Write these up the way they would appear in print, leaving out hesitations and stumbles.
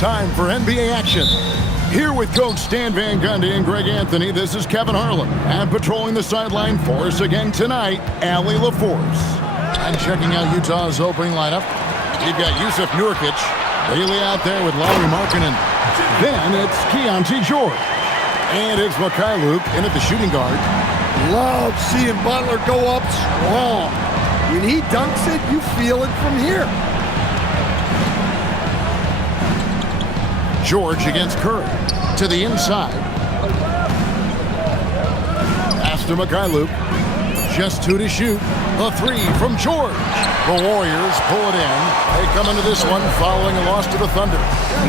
time for NBA action. Here with Coach Stan Van Gundy and Greg Anthony, this is Kevin Harlan. And patrolling the sideline for us again tonight, Allie LaForce. And checking out Utah's opening lineup, you've got Yusuf Nurkic, Bailey out there with Lauri Markkanen. Then it's Keontae George. And it's Mikhailuk in at the shooting guard. Love seeing Butler go up strong. When he dunks it, you feel it from here. George against Curry. To the inside. Pass to Mikhailuk. Just 2 to shoot. A 3 from George. The Warriors pull it in. They come into this one following a loss to the Thunder.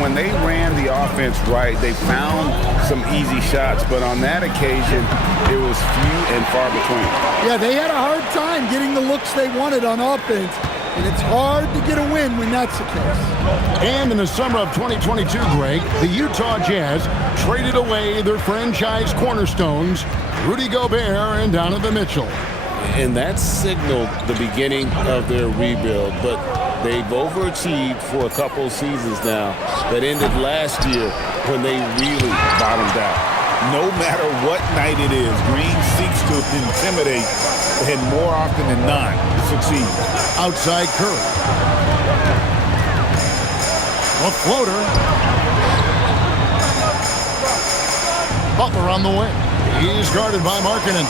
When they ran the offense right, they found some easy shots, but on that occasion, it was few and far between. Yeah, they had a hard time getting the looks they wanted on offense, and it's hard to get a win when that's the case. And in the summer of 2022, Greg, the Utah Jazz traded away their franchise cornerstones, Rudy Gobert and Donovan Mitchell. And that signaled the beginning of their rebuild, but they've overachieved for a couple of seasons now that ended last year when they really bottomed out. No matter what night it is, Green seeks to intimidate and more often than not succeed. Outside Curry. A floater. Butler on the wing. He's guarded by Markkanen.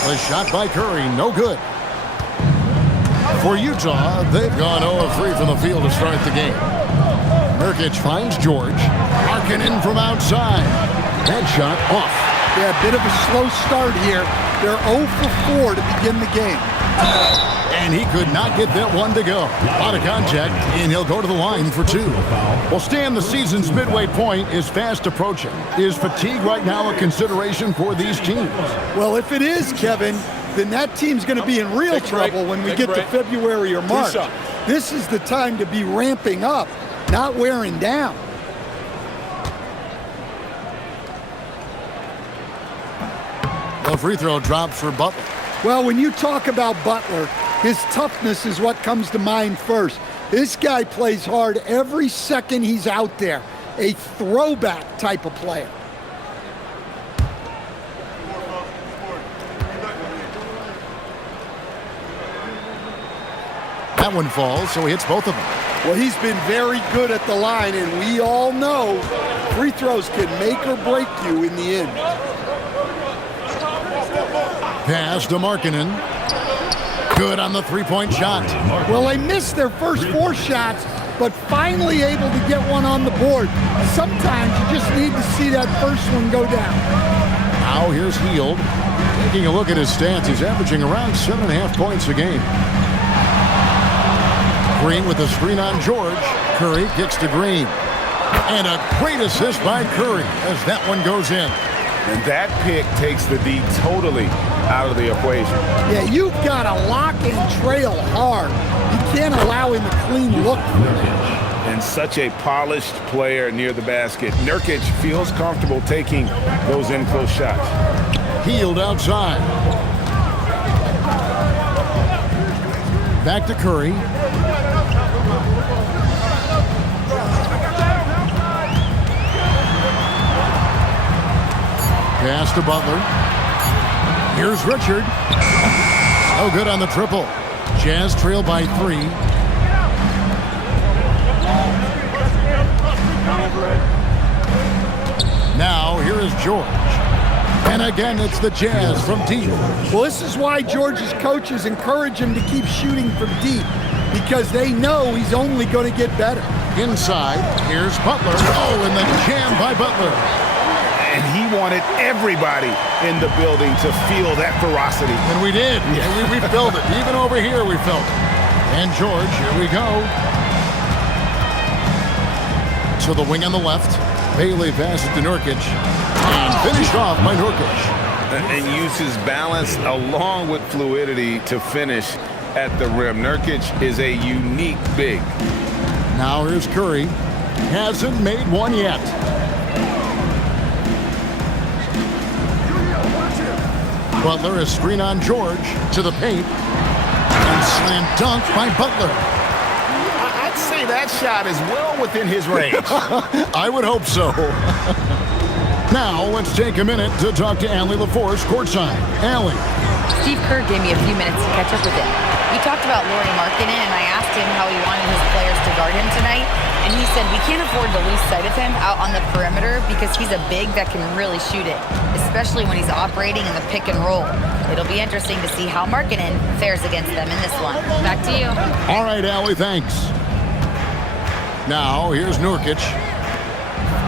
The shot by Curry, no good. For Utah, they've gone 0 of 3 from the field to start the game. Nurkic finds George. Markkanen from outside. That shot off. Yeah, a bit of a slow start here. They're 0 for 4 to begin the game. And he could not get that one to go. A lot of contact, and he'll go to the line for 2. Well, Stan, the season's midway point is fast approaching. Is fatigue right now a consideration for these teams? Well, if it is, Kevin, then that team's going to be in real trouble when we get to February or March. This is the time to be ramping up, not wearing down. The free throw drops for Butler. Well, when you talk about Butler, his toughness is what comes to mind first. This guy plays hard every second he's out there. A throwback type of player. That one falls, so he hits both of them. Well, he's been very good at the line, and we all know free throws can make or break you in the end. Pass to Markkanen. Good on the three-point shot. Well, they missed their first 4 shots, but finally able to get one on the board. Sometimes you just need to see that first one go down. Now here's Hield. Taking a look at his stats, he's averaging around 7.5 points a game. Green with a screen on George. Curry kicks to Green. And a great assist by Curry as that one goes in. And that pick takes the D totally out of the equation. Yeah, you've got to lock and trail hard. You can't allow him a clean look. And such a polished player near the basket. Nurkic feels comfortable taking those in-close shots. Hield outside. Back to Curry. Pass to Butler. Here's Richard. No good on the triple. Jazz trail by 3. Now here is George. And again, it's the Jazz from deep. Well, this is why George's coaches encourage him to keep shooting from deep, because they know he's only going to get better. Inside, here's Butler. Oh, and the jam by Butler. And he wanted everybody in the building to feel that ferocity. And we did. Yeah. We felt it. Even over here, we felt it. And George, here we go. To the wing on the left. Bailey passes to Nurkic. And finished off by Nurkic. And uses balance along with fluidity to finish at the rim. Nurkic is a unique big. Now here's Curry. Hasn't made one yet. Butler, a screen on George to the paint. And slam dunk by Butler. I'd say that shot is well within his range. I would hope so. Now, let's take a minute to talk to Allie LaForce courtside. Allie. Steve Kerr gave me a few minutes to catch up with him. We talked about Lauri Markkanen, and I asked him how he wanted his players to guard him tonight, and he said we can't afford to lose sight of him out on the perimeter because he's a big that can really shoot it, especially when he's operating in the pick and roll. It'll be interesting to see how Markkanen fares against them in this one. Back to you. All right, Allie, thanks. Now, here's Nurkic.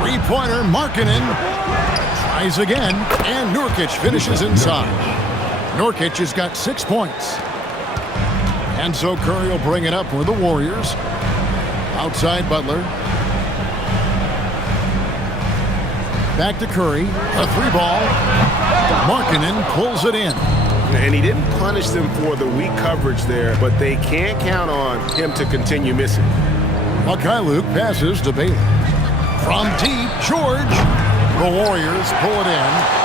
Three-pointer, Markkanen tries again, and Nurkic finishes inside. Nurkic has got 6 points. And so Curry will bring it up for the Warriors. Outside Butler. Back to Curry. A three ball. Markkanen pulls it in. And he didn't punish them for the weak coverage there, but they can't count on him to continue missing. Luke passes to Bailey. From deep, George. The Warriors pull it in.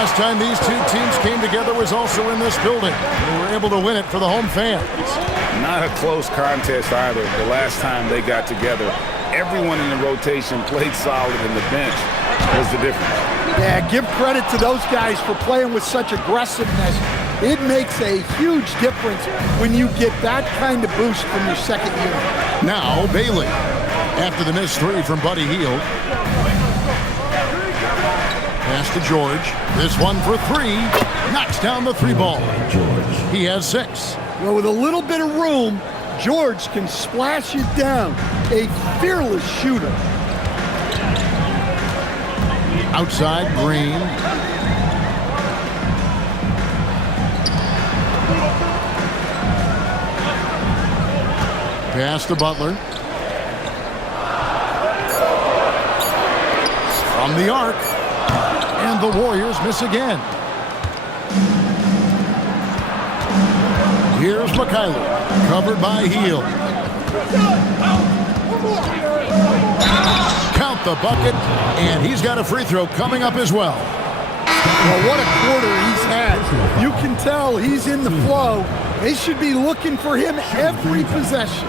Last time these two teams came together was also in this building. They were able to win it for the home fans. Not a close contest either the last time they got together. Everyone in the rotation played solid, and the bench was the difference. Yeah, give credit to those guys for playing with such aggressiveness. It makes a huge difference when you get that kind of boost from your second unit. Now Bailey, after the missed three from Buddy Hield. Pass to George. This one for three. Knocks down the three ball. He has 6. Well, with a little bit of room, George can splash it down. A fearless shooter. Outside, Green. Pass to Butler. From the arc. And the Warriors miss again. Here's Mikhailuk, covered by Hield. Count the bucket, and he's got a free throw coming up as well. Well, what a quarter he's had. You can tell he's in the flow. They should be looking for him every possession.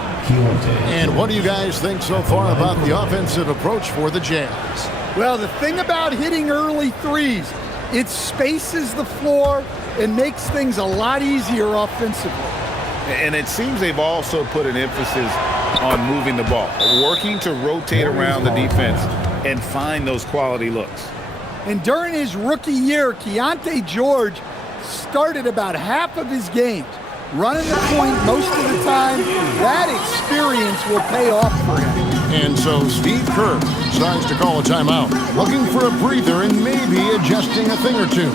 And what do you guys think so far about the offensive approach for the Jazz? Well, the thing about hitting early threes, it spaces the floor and makes things a lot easier offensively. And it seems they've also put an emphasis on moving the ball, working to rotate around the defense and find those quality looks. And during his rookie year, Keontae George started about half of his games, running the point most of the time. That experience will pay off for him. And so Steve Kerr decides to call a timeout, looking for a breather and maybe adjusting a thing or two.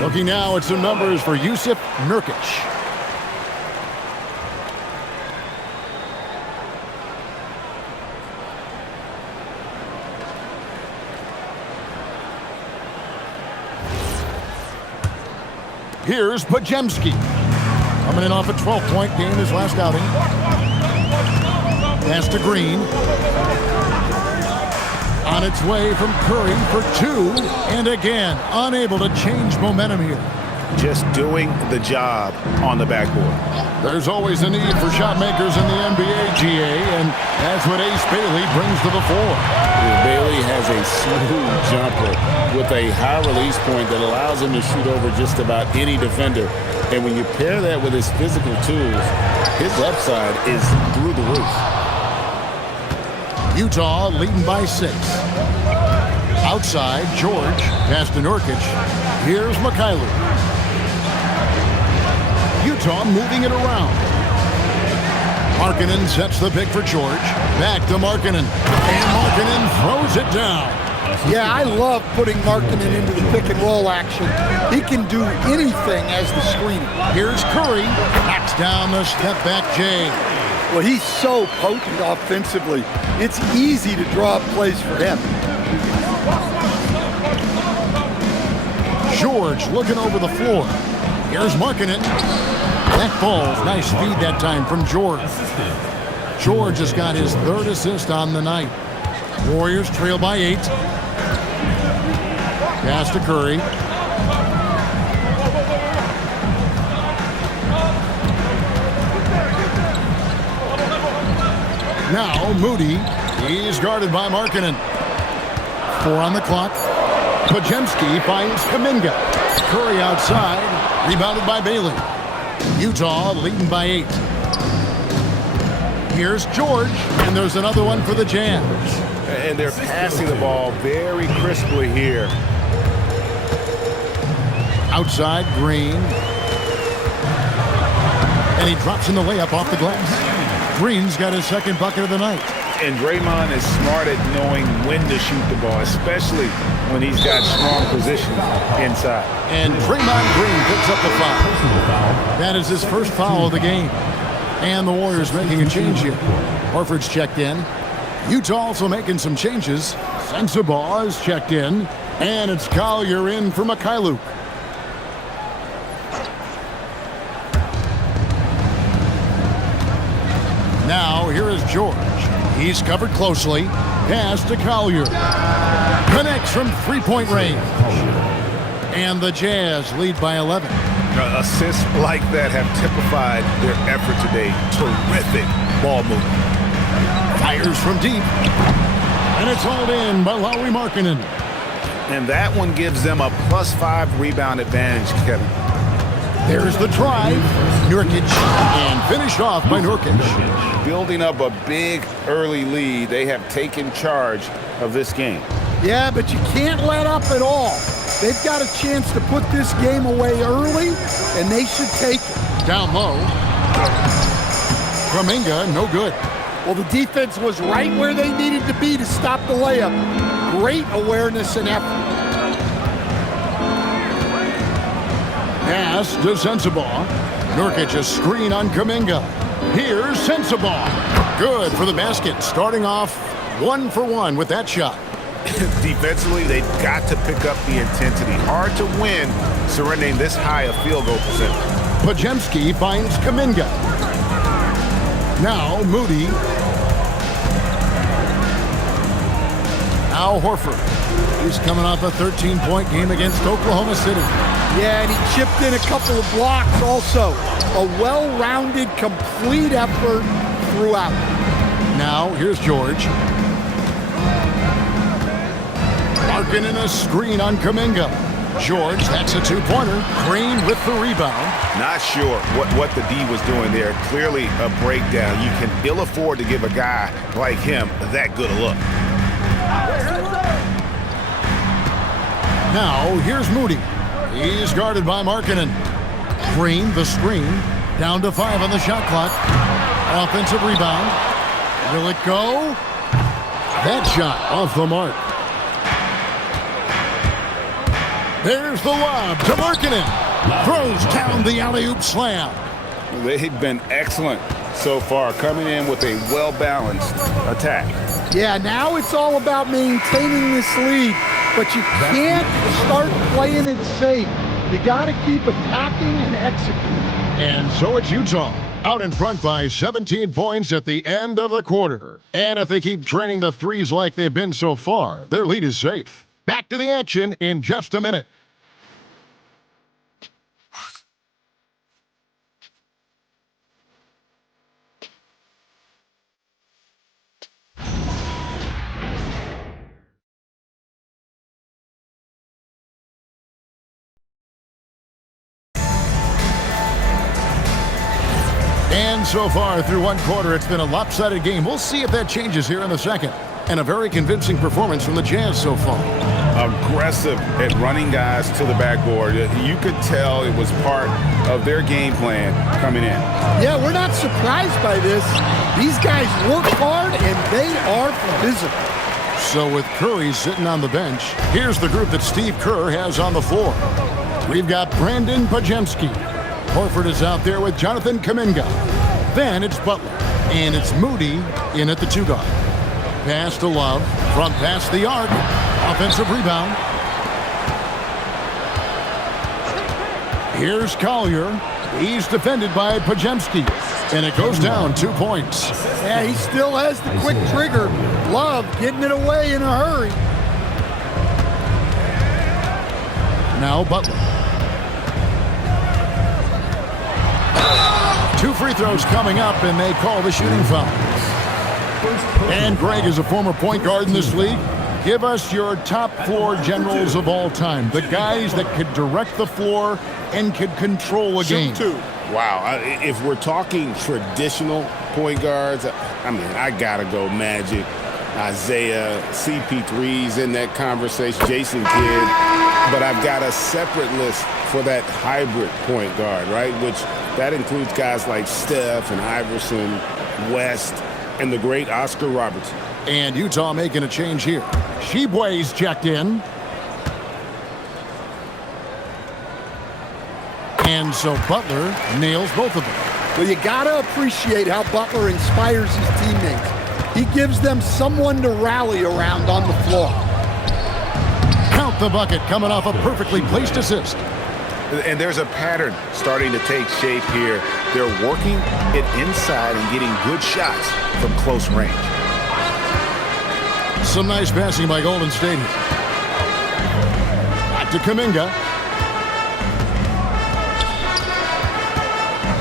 Looking now at some numbers for Jusuf Nurkic. Here's Podziemski. Coming in off a 12-point game his last outing. Pass to Green. On its way from Curry for 2, and again, unable to change momentum here. Just doing the job on the backboard. There's always a need for shot makers in the NBA, GA, and that's what Ace Bailey brings to the fore. Bailey has a smooth jumper with a high release point that allows him to shoot over just about any defender. And when you pair that with his physical tools, his upside is through the roof. Utah leading by 6. Outside, George, pass to Nurkic. Here's Mikhailuk. Utah moving it around. Markkanen sets the pick for George. Back to Markkanen. And Markkanen throws it down. Yeah, I love putting Markkanen into the pick and roll action. He can do anything as the screener. Here's Curry. Knocks down the step back J. Well, he's so potent offensively. It's easy to draw up plays for him. George looking over the floor. Here's Markkanen. That falls. Nice feed that time from George. George has got his 3rd assist on the night. Warriors trail by 8. Pass to Curry. Now Moody. He's guarded by Markkanen. 4 on the clock. Podziemski finds Kuminga. Curry outside. Rebounded by Bailey. Utah leading by 8. Here's George. And there's another one for the Jazz. And they're passing the ball very crisply here. Outside, Green. And he drops in the layup off the glass. Green's got his 2nd bucket of the night. And Draymond is smart at knowing when to shoot the ball, especially when he's got strong position inside. And Draymond Green picks up the foul. That is his first foul of the game. And the Warriors making a change here. Horford's checked in. Utah also making some changes. Sensabaugh is checked in. And it's Collier in for Mikhailuk. Now, here is George. He's covered closely. Pass to Collier. Connects from 3-point range. And the Jazz lead by 11. Assists like that have typified their effort today. Terrific ball movement. Fires from deep. And it's hauled in by Lauri Markkanen. And that one gives them a +5 rebound advantage, Kevin. There's the drive. Nurkic. And finished off by Nurkic. Building up a big early lead. They have taken charge of this game. Yeah, but you can't let up at all. They've got a chance to put this game away early, and they should take it. Down low. Kuminga, no good. Well, the defense was right where they needed to be to stop the layup. Great awareness and effort. Pass to Sensabaugh. Nurkic a screen on Kuminga. Here's Sensabaugh. Good for the basket. Starting off 1 for 1 with that shot. Defensively, they've got to pick up the intensity. Hard to win surrendering this high a field goal percentage. Podziemski finds Kuminga. Now Moody. Now Horford. He's coming off a 13-point game against Oklahoma City. Yeah, and he chipped in a couple of blocks also. A well-rounded, complete effort throughout. Now here's George. Markkanen a screen on Kuminga. George, that's a 2-pointer. Green with the rebound. Not sure what the D was doing there. Clearly a breakdown. You can ill afford to give a guy like him that good a look. Now here's Moody. He's guarded by Markkanen. Green, the screen. Down to 5 on the shot clock. Offensive rebound. Will it go? That shot off the mark. There's the lob to Markkanen. Throws down the alley-oop slam. They've been excellent so far, coming in with a well-balanced attack. Yeah, now it's all about maintaining this lead, but you can't start playing it safe. You got to keep attacking and executing. And so it's Utah, out in front by 17 points at the end of the quarter. And if they keep draining the threes like they've been so far, their lead is safe. Back to the action in just a minute. And so far through one quarter, it's been a lopsided game. We'll see if that changes here in the second. And a very convincing performance from the Jazz so far. Aggressive at running guys to the backboard. You could tell it was part of their game plan coming in. Yeah, we're not surprised by this. These guys work hard, and they are physical. So with Curry sitting on the bench, here's the group that Steve Kerr has on the floor. We've got Brandon Pajemski. Horford is out there with Jonathan Kuminga. Then it's Butler, and it's Moody in at the 2 guard. Pass to Love, front pass the arc, offensive rebound. Here's Collier. He's defended by Pajemski, and it goes down 2 points. Yeah, he still has the quick trigger. Love getting it away in a hurry. Now Butler. 2 free throws coming up, and they call the shooting foul. And Greg is a former point guard in this league. Give us your top floor generals of all time. The guys that could direct the floor and could control a game. Wow. If we're talking traditional point guards, I mean, I got to go Magic, Isaiah, CP3's in that conversation, Jason Kidd. But I've got a separate list for that hybrid point guard, right? Which that includes guys like Steph and Iverson, West, and the great Oscar Robertson. And Utah making a change here. Sheboy's checked in. And so Butler nails both of them. Well, you got to appreciate how Butler inspires his teammates. He gives them someone to rally around on the floor. Count the bucket coming off a perfectly placed assist. And there's a pattern starting to take shape here. They're working it inside and getting good shots from close range. Some nice passing by Golden State here. Back to Kuminga.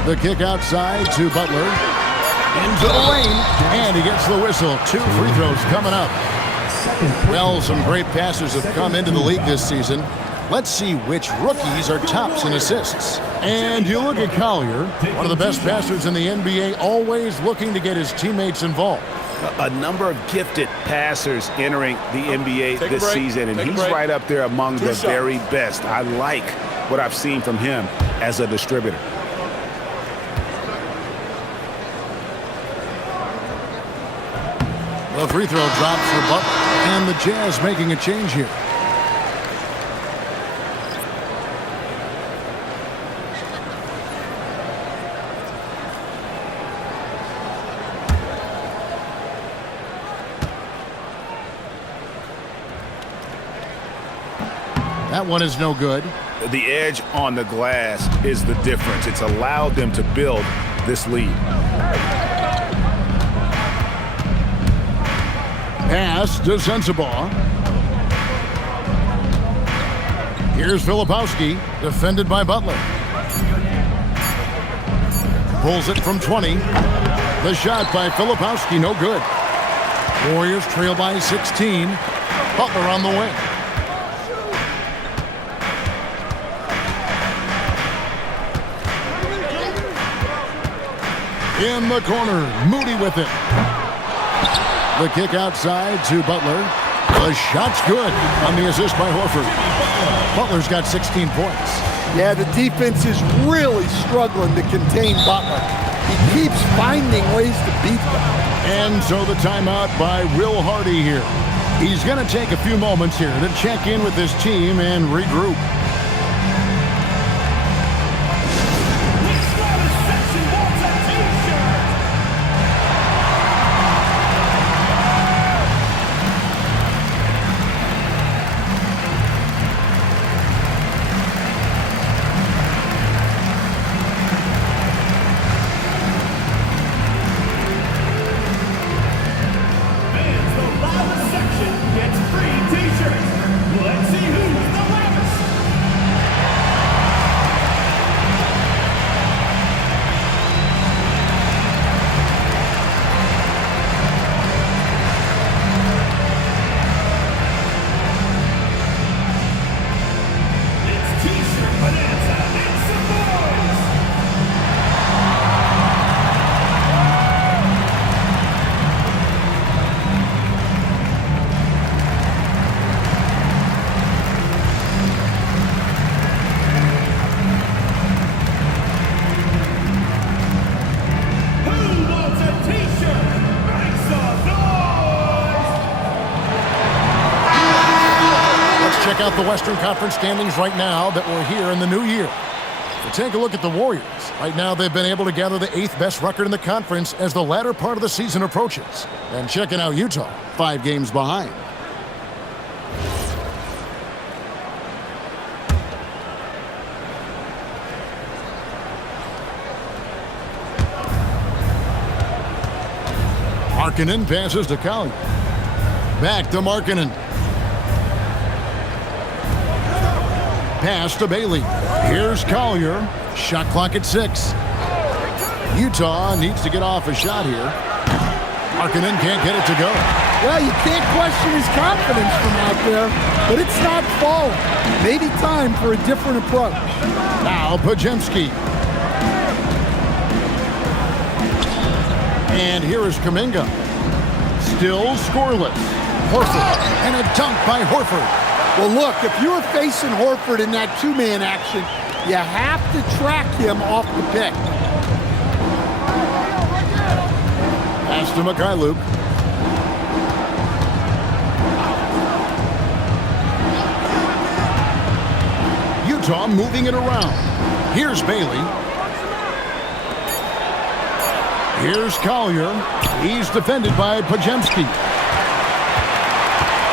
The kick outside to Butler. Into the lane. And he gets the whistle. 2 free throws coming up. Well, some great passers have come into the league this season. Let's see which rookies are tops in assists. And you look at Collier, one of the best passers in the NBA, always looking to get his teammates involved. A number of gifted passers entering the NBA this season, and he's right up there among the very best. I like what I've seen from him as a distributor. The free throw drops for Butler, and the Jazz making a change here. That one is no good. The edge on the glass is the difference. It's allowed them to build this lead. Pass to Sensabaugh. Here's Filipowski, defended by Butler. Pulls it from 20. The shot by Filipowski, no good. Warriors trail by 16. Butler on the wing. In the corner, Moody with it. The kick outside to Butler. The shot's good on the assist by Horford. Butler's got 16 points. Yeah, the defense is really struggling to contain Butler. He keeps finding ways to beat them. And so the timeout by Will Hardy here. He's going to take a few moments here to check in with his team and regroup. check out the Western Conference standings right now that we're here in the new year. We'll take a look at the Warriors. Right now, they've been able to gather the 8th best record in the conference as the latter part of the season approaches. And checking out Utah, 5 games behind. Markkanen passes to Collier. Back to Markkanen. Pass to Bailey. Here's Collier. Shot clock at 6. Utah needs to get off a shot here. Markkanen can't get it to go. Well, you can't question his confidence from out there, but it's not falling. Maybe time for a different approach. Now Podziemski. And here is Kuminga. Still scoreless. Horford. And a dunk by Horford. Well, look, if you're facing Horford in that two-man action, you have to track him off the pick. Pass to Mikhailuk. Utah moving it around. Here's Bailey. Here's Collier. He's defended by Podziemski.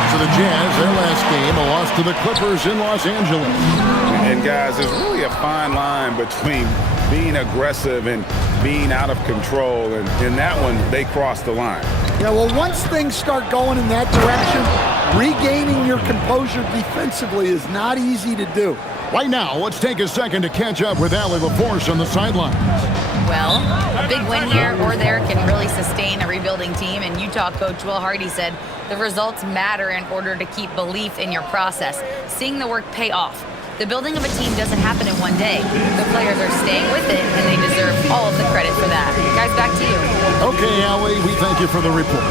To the Jazz, their last game, a loss to the Clippers in Los Angeles. And guys, there's really a fine line between being aggressive and being out of control. And in that one, they crossed the line. Yeah, well, once things start going in that direction, regaining your composure defensively is not easy to do. Right now, let's take a second to catch up with Allie LaForce on the sidelines. Well, a big win here or there can really sustain a rebuilding team, and Utah coach Will Hardy said the results matter in order to keep belief in your process. Seeing the work pay off. The building of a team doesn't happen in one day. The players are staying with it, and they deserve all of the credit for that. Guys, back to you. Okay, Allie, we thank you for the report.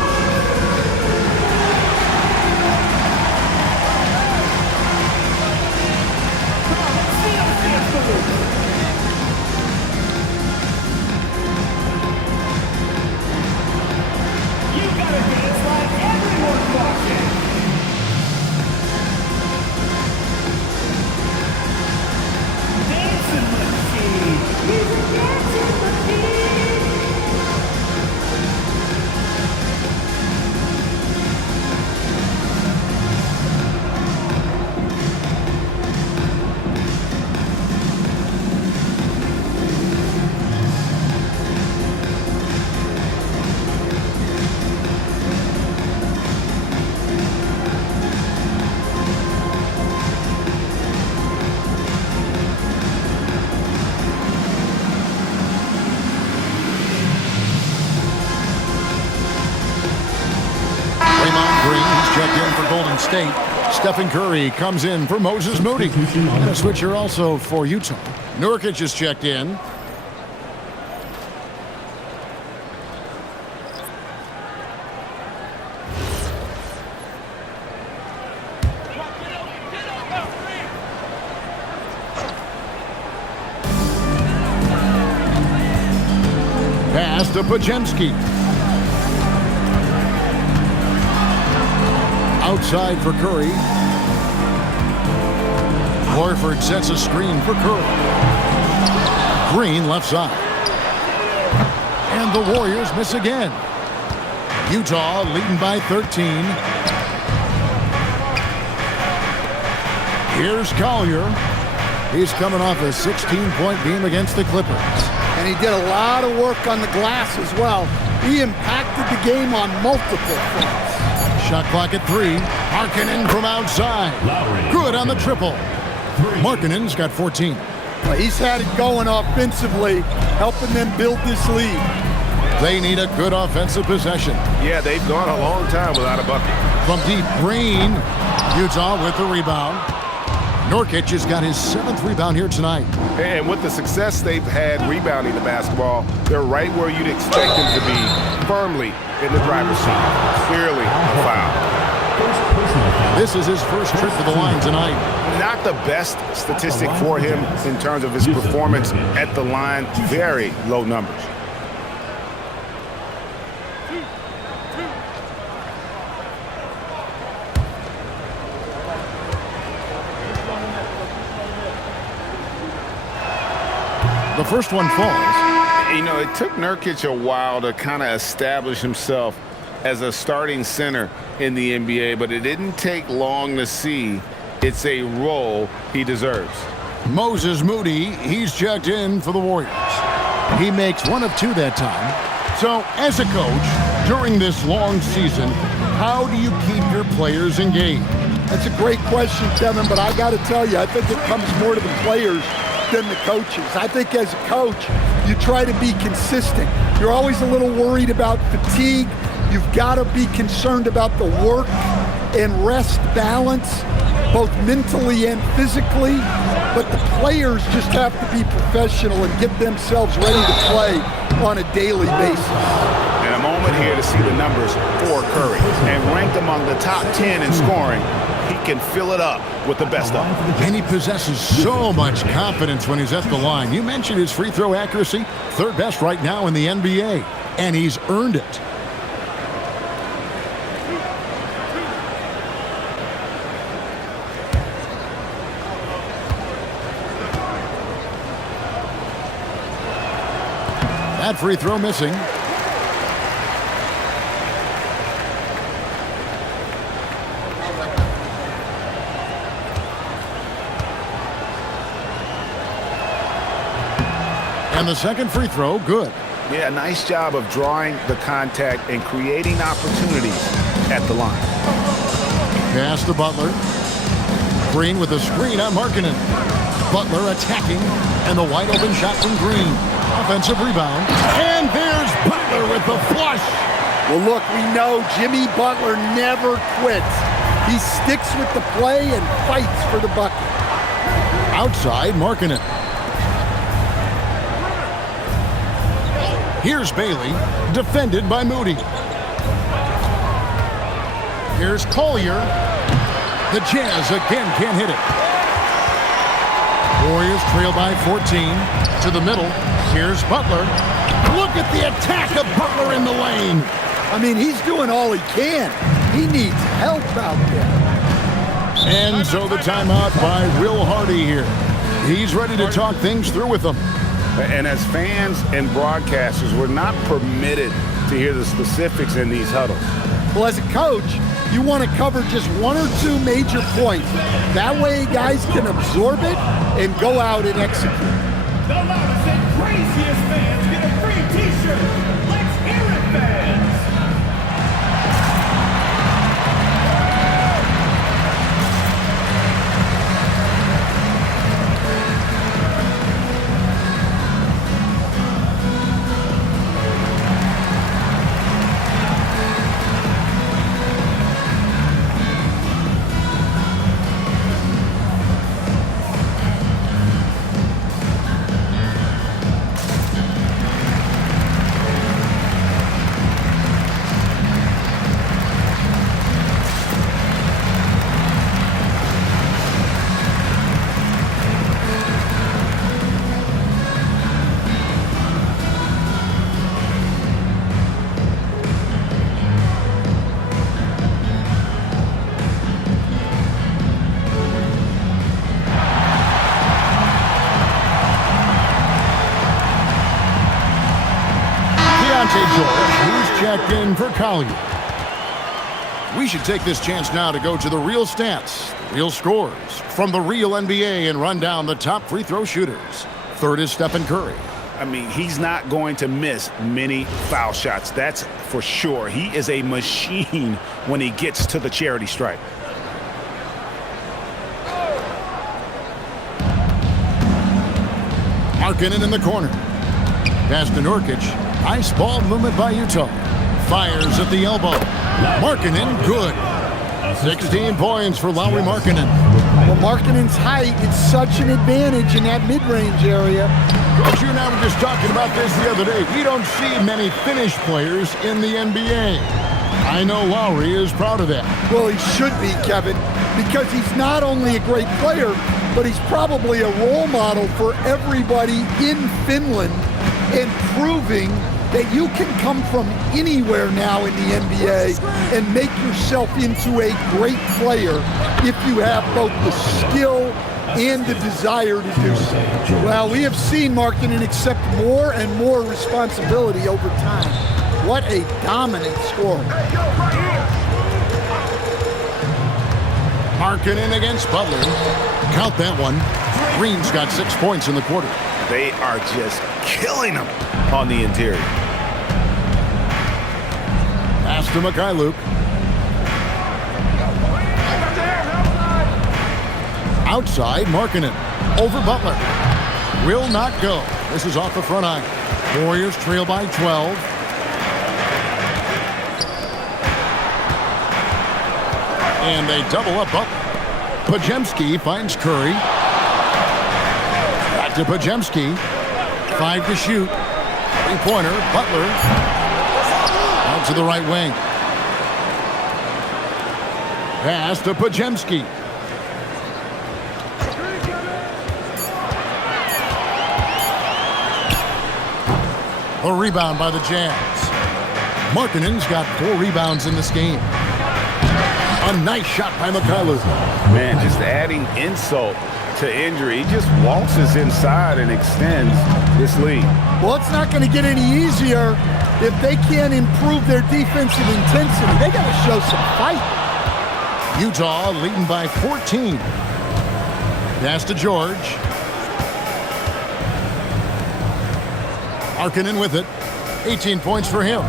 State. Stephen Curry comes in for Moses Moody. And a switcher also for Utah. Nurkic is checked in. Pass to Podziemski. Outside for Curry. Horford sets a screen for Curry. Green left side. And the Warriors miss again. Utah leading by 13. Here's Collier. He's coming off a 16-point game against the Clippers. And he did a lot of work on the glass as well. He impacted the game on multiple fronts. Shot clock at 3. Markkanen from outside. Good on the triple. Markkanen's got 14. Well, he's had it going offensively, helping them build this lead. They need a good offensive possession. Yeah, they've gone a long time without a bucket. From deep, Green. Utah with the rebound. Nurkic has got his 7th rebound here tonight. And with the success they've had rebounding the basketball, they're right where you'd expect them to be, firmly in the driver's seat. Clearly a foul. This is his first trip to the line tonight. Not the best statistic for him in terms of his performance at the line. Very low numbers. The first one falls. You know, it took Nurkic a while to kind of establish himself as a starting center in the NBA, but it didn't take long to see it's a role he deserves. Moses Moody, he's checked in for the Warriors. He makes 1 of 2 that time. So, as a coach, during this long season, how do you keep your players engaged? That's a great question, Kevin, but I got to tell you, I think it comes more to the players than the coaches. I think as a coach, you try to be consistent. You're always a little worried about fatigue. You've got to be concerned about the work and rest balance, both mentally and physically. But the players just have to be professional and get themselves ready to play on a daily basis. And a moment here to see the numbers for Curry. And ranked among the top 10 in scoring, he can fill it up with the best of them. And he possesses so much confidence when he's at the line. You mentioned his free throw accuracy, 3rd best right now in the NBA, and he's earned it. That free throw missing. And the second free throw, good. Yeah, nice job of drawing the contact and creating opportunities at the line. Pass to Butler. Green with a screen on Markkanen. Butler attacking, and the wide open shot from Green. Offensive rebound, and there's Butler with the flush. Well, look, we know Jimmy Butler never quits. He sticks with the play and fights for the bucket. Outside, Markkanen. Here's Bailey, defended by Moody. Here's Collier. The Jazz again can't hit it. Warriors trail by 14 to the middle. Here's Butler. Look at the attack of Butler in the lane. I mean, he's doing all he can. He needs help out there. And so the timeout by Will Hardy here. He's ready to talk things through with them. And as fans and broadcasters, we're not permitted to hear the specifics in these huddles. Well, as a coach, you want to cover just 1 or 2 major points. That way guys can absorb it and go out and execute. The loudest and craziest fans get a free t-shirt. Let's hear it, fans. Who's checked in for Collier. We should take this chance now to go to the real stats, the real scores from the real NBA and run down the top free throw shooters. 3rd is Stephen Curry. I mean, he's not going to miss many foul shots. That's for sure. He is a machine when he gets to the charity stripe. Markkanen in the corner. Pass to Nurkic. Ice ball movement by Utah. Fires at the elbow. Markkanen, good. 16 points for Lauri Markkanen. Well, Markkanen's height is such an advantage in that mid-range area. Coach, you and I were just talking about this the other day. We don't see many finished players in the NBA. I know Lauri is proud of that. Well, he should be, Kevin, because he's not only a great player, but he's probably a role model for everybody in Finland and proving that you can come from anywhere now in the NBA and make yourself into a great player if you have both the skill and the desire to do so. Well, we have seen Markkanen accept more and more responsibility over time. What a dominant scorer. Markkanen against Butler. Count that one. Green's got 6 points in the quarter. They are just killing them on the interior. Pass to Mikhailuk. Outside, Markkanen. Over Butler. Will not go. This is off the front iron. Warriors trail by 12. And they double up Butler. Podziemski finds Curry. Back to Podziemski. 5 to shoot. Three-pointer. Butler. Out to the right wing. Pass to Podziemski. A rebound by the Jazz. Markkanen's got 4 rebounds in this game. A nice shot by Mikhailuk. Man, just adding insult to injury. He just waltzes inside and extends this lead. Well, it's not going to get any easier if they can't improve their defensive intensity. They got to show some fight. Utah leading by 14. Pass to George. Markkanen with it. 18 points for him.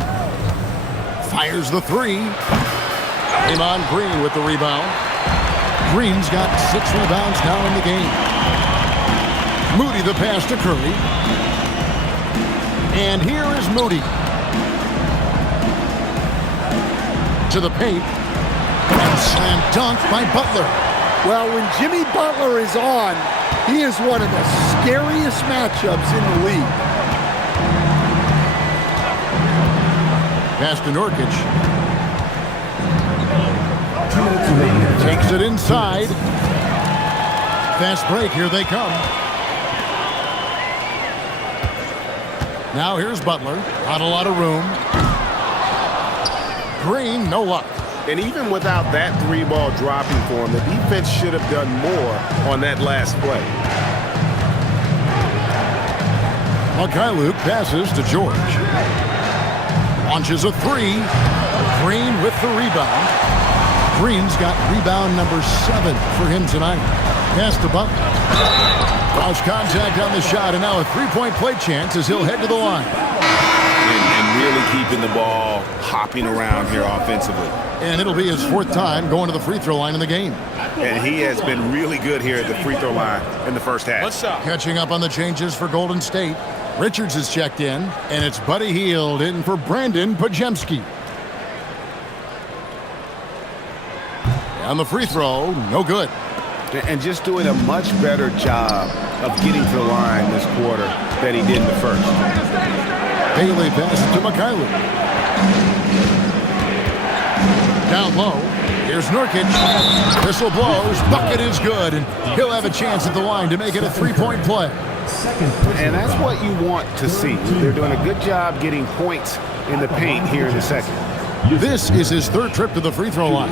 Fires the 3. Draymond Green with the rebound. Green's got 6 rebounds now in the game. Moody the pass to Curry. And here is Moody. To the paint. And slam dunk by Butler. Well, when Jimmy Butler is on, he is one of the scariest matchups in the league. Pass to Nurkic. Takes it inside. Fast break. Here they come. Now here's Butler. Not a lot of room. Green, no luck. And even without that 3-ball dropping for him, the defense should have done more on that last play. Mikhailuk passes to George. Launches a 3. Green with the rebound. Green's got rebound number 7 for him tonight. Pass to Butler. Cross contact on the shot, and now a 3-point play chance as he'll head to the line. And really keeping the ball hopping around here offensively. And it'll be his 4th time going to the free throw line in the game. And he has been really good here at the free throw line in the first half. Catching up on the changes for Golden State. Richards has checked in, and it's Buddy Hield in for Brandon Podziemski. On the free throw, no good. And just doing a much better job of getting to the line this quarter than he did in the first. Bailey passes to Mikhailuk. Down low. Here's Nurkic. Whistle blows. Bucket is good, and he'll have a chance at the line to make it a 3-point play. And that's what you want to see. They're doing a good job getting points in the paint here in the second. This is his 3rd trip to the free throw line.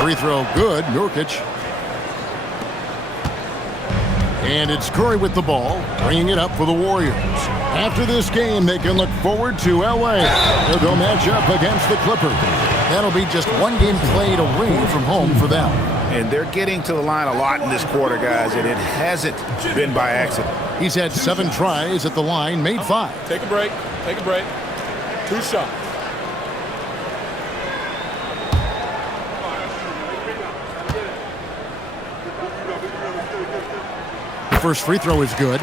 Free throw good. Nurkic. And it's Curry with the ball, bringing it up for the Warriors. After this game, they can look forward to L.A. They'll match up against the Clippers. That'll be just 1 game played away from home for them. And they're getting to the line a lot in this quarter, guys, and it hasn't been by accident. He's had 7 tries at the line, made 5. Take a break. Take a break. 2 shots. First free throw is good.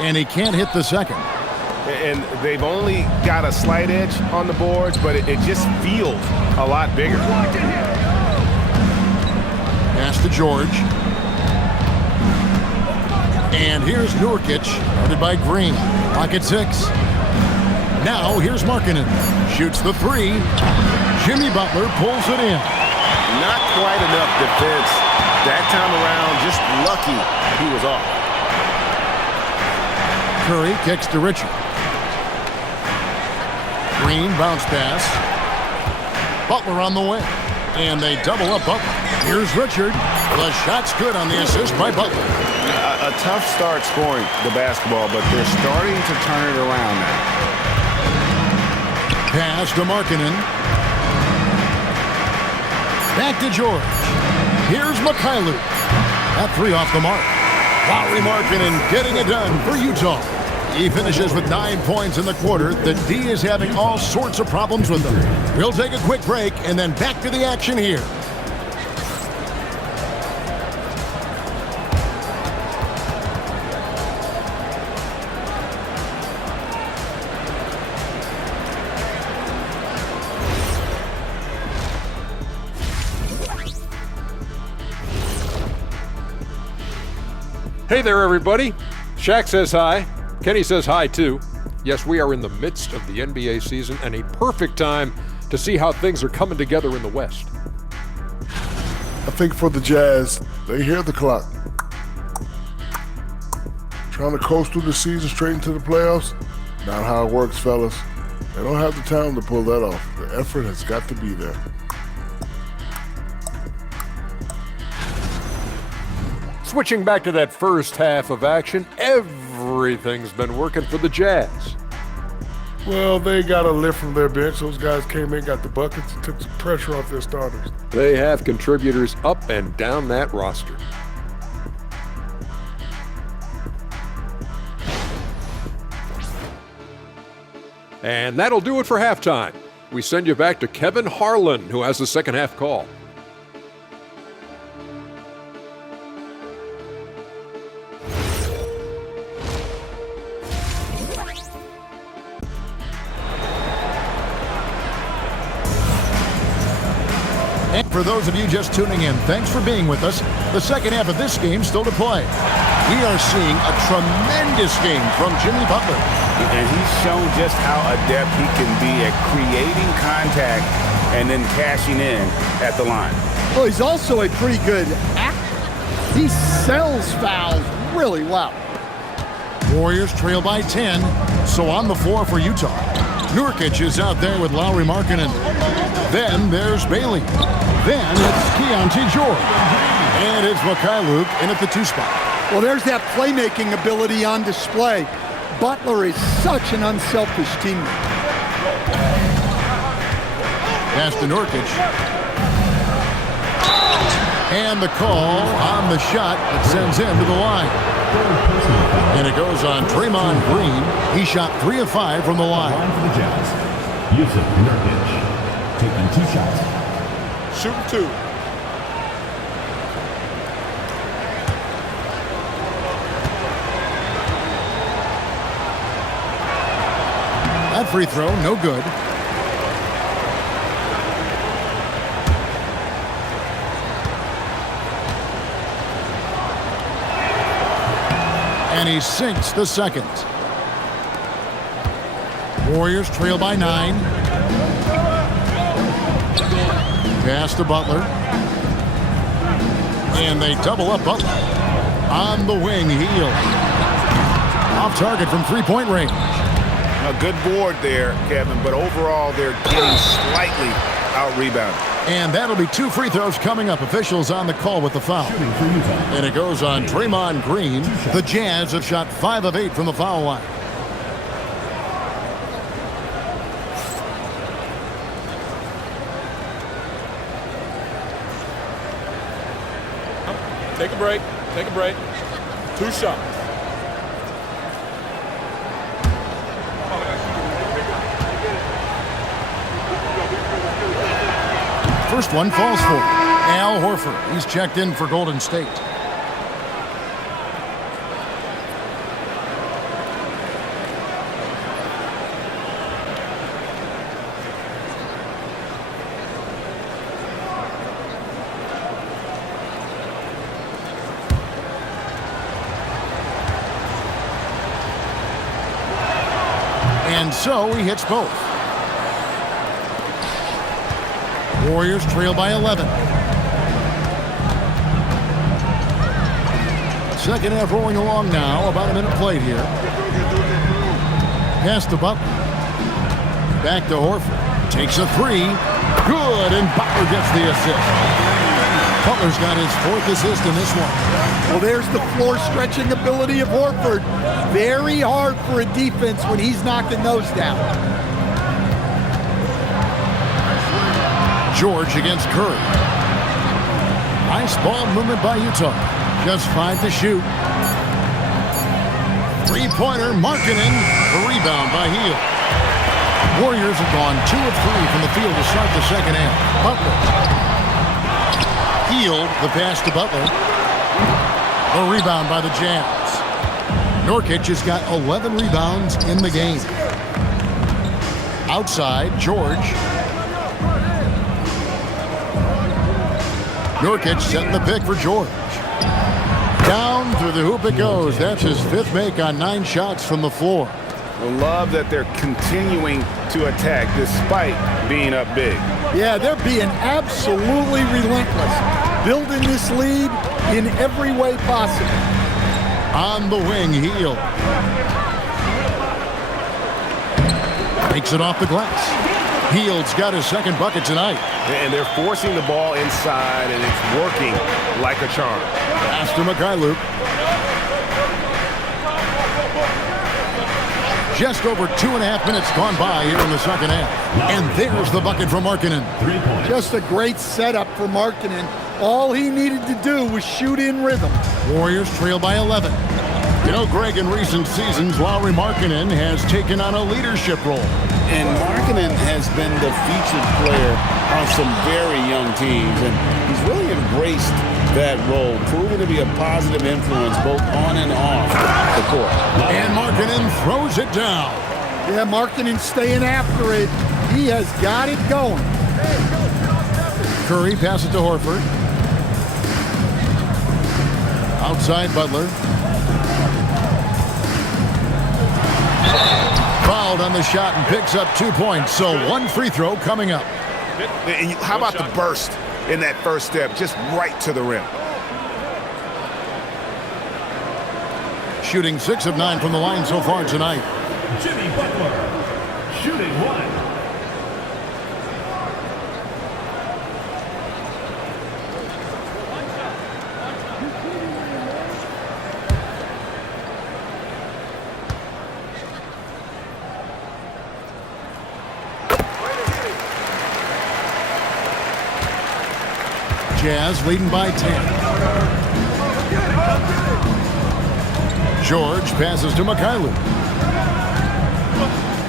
And he can't hit the second. And they've only got a slight edge on the boards, but it just feels a lot bigger. Pass to George. And here's Nurkic, guarded by Green. Pocket 6. Now here's Markkanen. Shoots the 3. Jimmy Butler pulls it in. Not quite enough defense. That time around, just lucky he was off. Curry kicks to Richard. Green bounce pass. Butler on the way. And they double up Butler. Here's Richard. The shot's good on the assist by Butler. A tough start scoring the basketball, but they're starting to turn it around now. Pass to Markkanen. Back to George. Here's Mikhailuk. That 3 off the mark. Lauri Markkanen getting it done for Utah. He finishes with 9 points in the quarter. The D is having all sorts of problems with them. We'll take a quick break and then back to the action here. Hey there, everybody. Shaq says hi. Kenny says hi, too. Yes, we are in the midst of the NBA season and a perfect time to see how things are coming together in the West. I think for the Jazz, they hear the clock. Trying to coast through the season straight into the playoffs? Not how it works, fellas. They don't have the talent to pull that off. The effort has got to be there. Switching back to that first half of action, everything's been working for the Jazz. Well, they got a lift from their bench. Those guys came in, got the buckets, and took some pressure off their starters. They have contributors up and down that roster. And that'll do it for halftime. We send you back to Kevin Harlan, who has the second half call. And for those of you just tuning in, thanks for being with us. The second half of this game still to play. We are seeing a tremendous game from Jimmy Butler. And he's shown just how adept he can be at creating contact and then cashing in at the line. Well, he's also a pretty good actor. He sells fouls really well. Warriors trail by 10, so on the floor for Utah. Nurkic is out there with Lauri Markkanen. Then there's Bailey. Then it's Keontae George. And it's Mikhailuk in at the 2 spot. Well, there's that playmaking ability on display. Butler is such an unselfish teammate. Pass to Nurkic. And the call on the shot that sends him to the line. And it goes on Draymond Green. He shot 3 of 5 from the line. For the Jazz, Yusuf Nurkic taking 2 shots. Shooting 2. That free throw, no good. And he sinks the second. Warriors trail by 9. Pass to Butler. And they double up Butler. On the wing, Heel. Off target from 3-point range. A good board there, Kevin, but overall they're getting slightly out-rebounded. And that'll be 2 free throws coming up. Officials on the call with the foul. And it goes on Draymond Green. The Jazz have shot 5 of 8 from the foul line. Take a break. Take a break. 2 shots. First one falls for Al Horford. He's checked in for Golden State. And so he hits both. Warriors trail by 11. Second half rolling along now. About a minute played here. Pass to Butler. Back to Horford. Takes a three. Good, and Butler gets the assist. Butler's got his 4th assist in this one. Well, there's the floor-stretching ability of Horford. Very hard for a defense when he's knocking those down. George against Curry. Nice ball movement by Utah. Just 5 to shoot. Three-pointer, Markkanen. The rebound by Hield. Warriors have gone 2 of 3 from the field to start the second half. Butler. Hield, the pass to Butler. A rebound by the Jazz. Nurkic has got 11 rebounds in the game. Outside, George. Nurkic setting the pick for George. Down through the hoop it goes. That's his 5th make on 9 shots from the floor. I love that they're continuing to attack despite being up big. Yeah, they're being absolutely relentless. Building this lead in every way possible. On the wing, Hield. Takes it off the glass. Hield's got his 2nd bucket tonight. And they're forcing the ball inside, and it's working like a charm. Pass to Mikhailuk. Just over 2.5 minutes gone by here in the second half. And there's the bucket from Markkanen. 3 points. Just a great setup for Markkanen. All he needed to do was shoot in rhythm. Warriors trail by 11. You know, Greg, in recent seasons, Lauri Markkanen has taken on a leadership role. And Markkanen has been the featured player on some very young teams, and he's really embraced that role, proving to be a positive influence both on and off the court. And Markkanen throws it down. Yeah, Markkanen staying after it. He has got it going. Curry passes to Horford. Outside Butler. Fouled on the shot and picks up 2 points. So 1 free throw coming up. And how about the burst in that first step, just right to the rim? Shooting 6 of 9 from the line so far tonight. Jimmy Butler, shooting 1. Jazz leading by 10. George passes to Mikhailuk.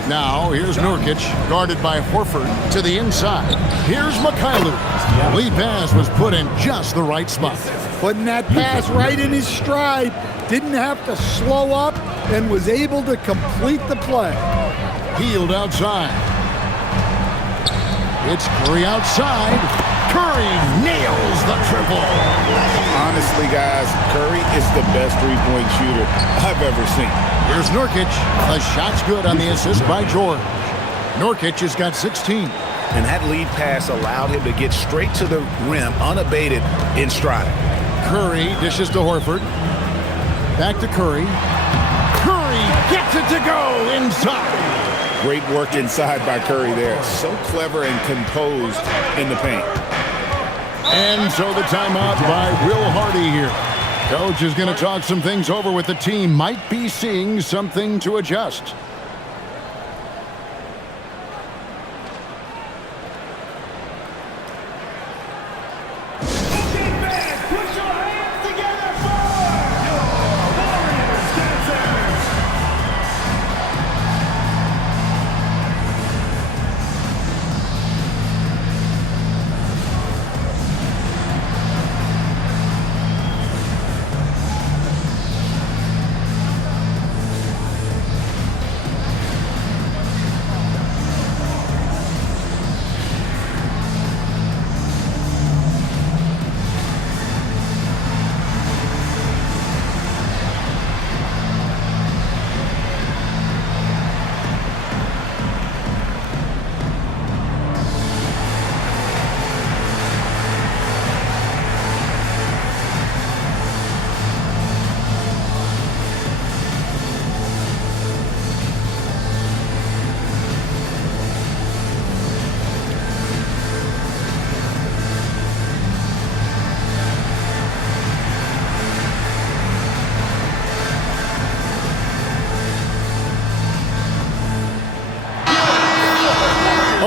Now here's Nurkic, guarded by Horford to the inside. Here's Mikhailuk. Lead pass was put in just the right spot. Putting that pass right in his stride. Didn't have to slow up and was able to complete the play. Hield outside. It's Curry outside. Curry nails the triple. Honestly, guys, Curry is the best three-point shooter I've ever seen. Here's Nurkic. The shot's good on the assist by George. Nurkic has got 16. And that lead pass allowed him to get straight to the rim unabated in stride. Curry dishes to Horford. Back to Curry. Curry gets it to go inside. Great work inside by Curry there. So clever and composed in the paint. And so the timeout by Will Hardy here. Coach is going to talk some things over with the team. Might be seeing something to adjust.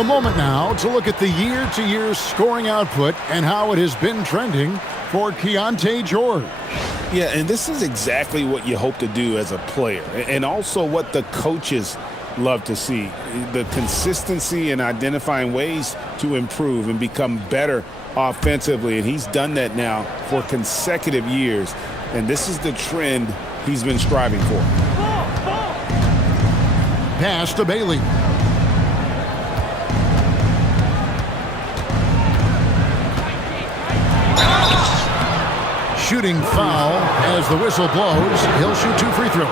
A moment now to look at the year-to-year scoring output and how it has been trending for Keontae George. Yeah, and this is exactly what you hope to do as a player, and also what the coaches love to see. The consistency in identifying ways to improve and become better offensively, and he's done that now for consecutive years, and this is the trend he's been striving for. Pass to Bailey. Shooting foul as the whistle blows. He'll shoot 2 free throws.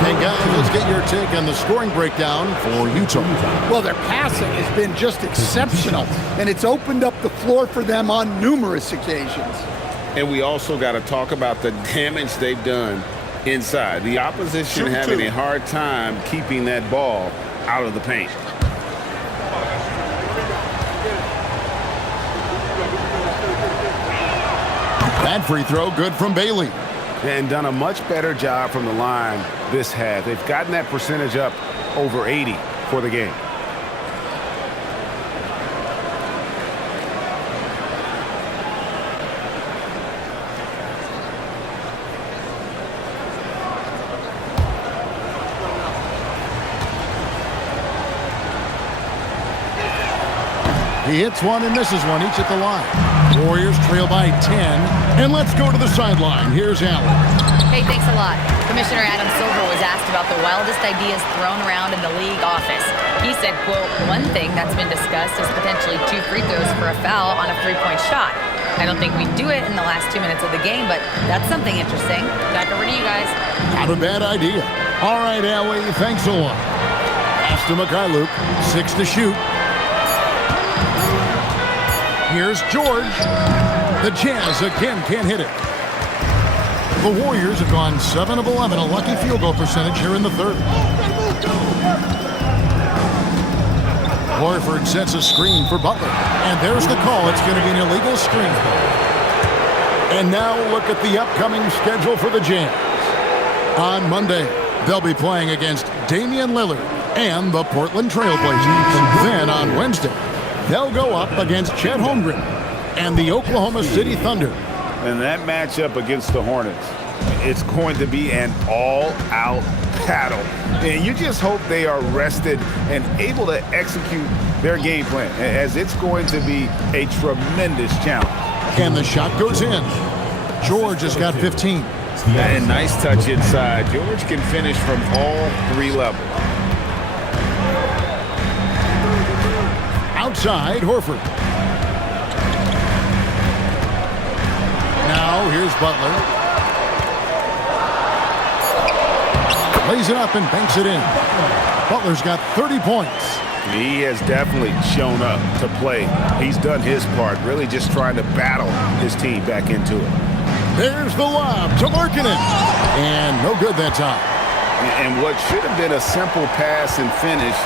Hey guys, let's get your take on the scoring breakdown for Utah. Well, their passing has been just exceptional, and it's opened up the floor for them on numerous occasions. And we also got to talk about the damage they've done inside. The opposition having a hard time keeping that ball out of the paint. That free throw good from Bailey. And done a much better job from the line this half. They've gotten that percentage up over 80 for the game. He hits one and misses one, each at the line. Warriors trail by 10. And let's go to the sideline. Here's Allen. Hey, thanks a lot. Commissioner Adam Silver was asked about the wildest ideas thrown around in the league office. He said, quote, one thing that's been discussed is potentially 2 free throws for a foul on a 3-point shot. I don't think we'd do it in the last 2 minutes of the game, but that's something interesting. Back over to you guys. Not a bad idea. All right, Allie, thanks a lot. Pass to Mikhailuk. 6 to shoot. Here's George. The Jazz again can't hit it. The Warriors have gone 7 of 11, a lucky field goal percentage here in the third. Horford sets a screen for Butler. And there's the call. It's going to be an illegal screen. And now look at the upcoming schedule for the Jazz. On Monday, they'll be playing against Damian Lillard and the Portland Trailblazers. Then on Wednesday, they'll go up against Chet Holmgren and the Oklahoma City Thunder. And that matchup against the Hornets, it's going to be an all-out battle. And you just hope they are rested and able to execute their game plan, as it's going to be a tremendous challenge. And the shot goes in. George has got 15. And nice touch inside. George can finish from all 3 levels. Outside, Horford. Now, here's Butler. Lays it up and banks it in. Butler's got 30 points. He has definitely shown up to play. He's done his part, really just trying to battle his team back into it. There's the lob to Markkanen. And no good that time. And what should have been a simple pass and finish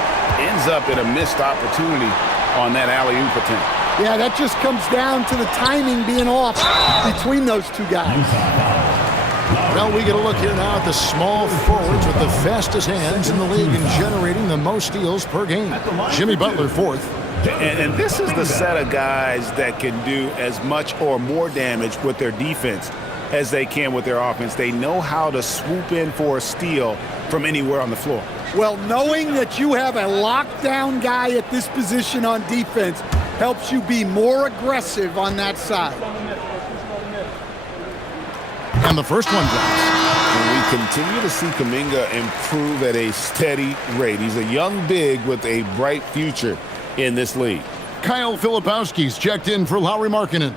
ends up in a missed opportunity on that alley-oop attempt. Yeah, that just comes down to the timing being off between those two guys. Well, we get a look here now at the small forwards with the fastest hands in the league and generating the most steals per game. Jimmy Butler, 4th. And this is the set of guys that can do as much or more damage with their defense as they can with their offense. They know how to swoop in for a steal from anywhere on the floor. Well, knowing that you have a lockdown guy at this position on defense helps you be more aggressive on that side. And the first one drops. And we continue to see Kuminga improve at a steady rate. He's a young big with a bright future in this league. Kyle Filipowski's checked in for Lauri Markkanen.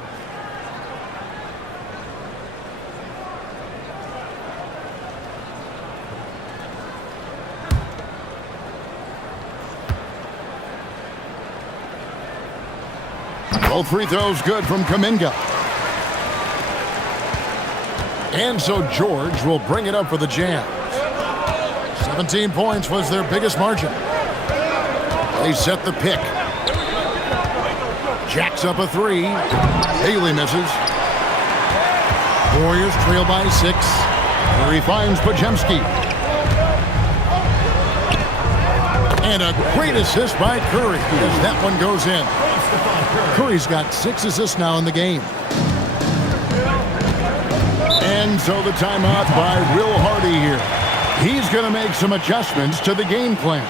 Both free throws good from Kuminga. And so George will bring it up for the Jazz. 17 points was their biggest margin. They set the pick. Jacks up a 3. Haley misses. Warriors trail by 6. Here he finds Podziemski. And a great assist by Curry as that one goes in. Curry's got 6 assists now in the game. And so the timeout by Will Hardy here. He's going to make some adjustments to the game plan.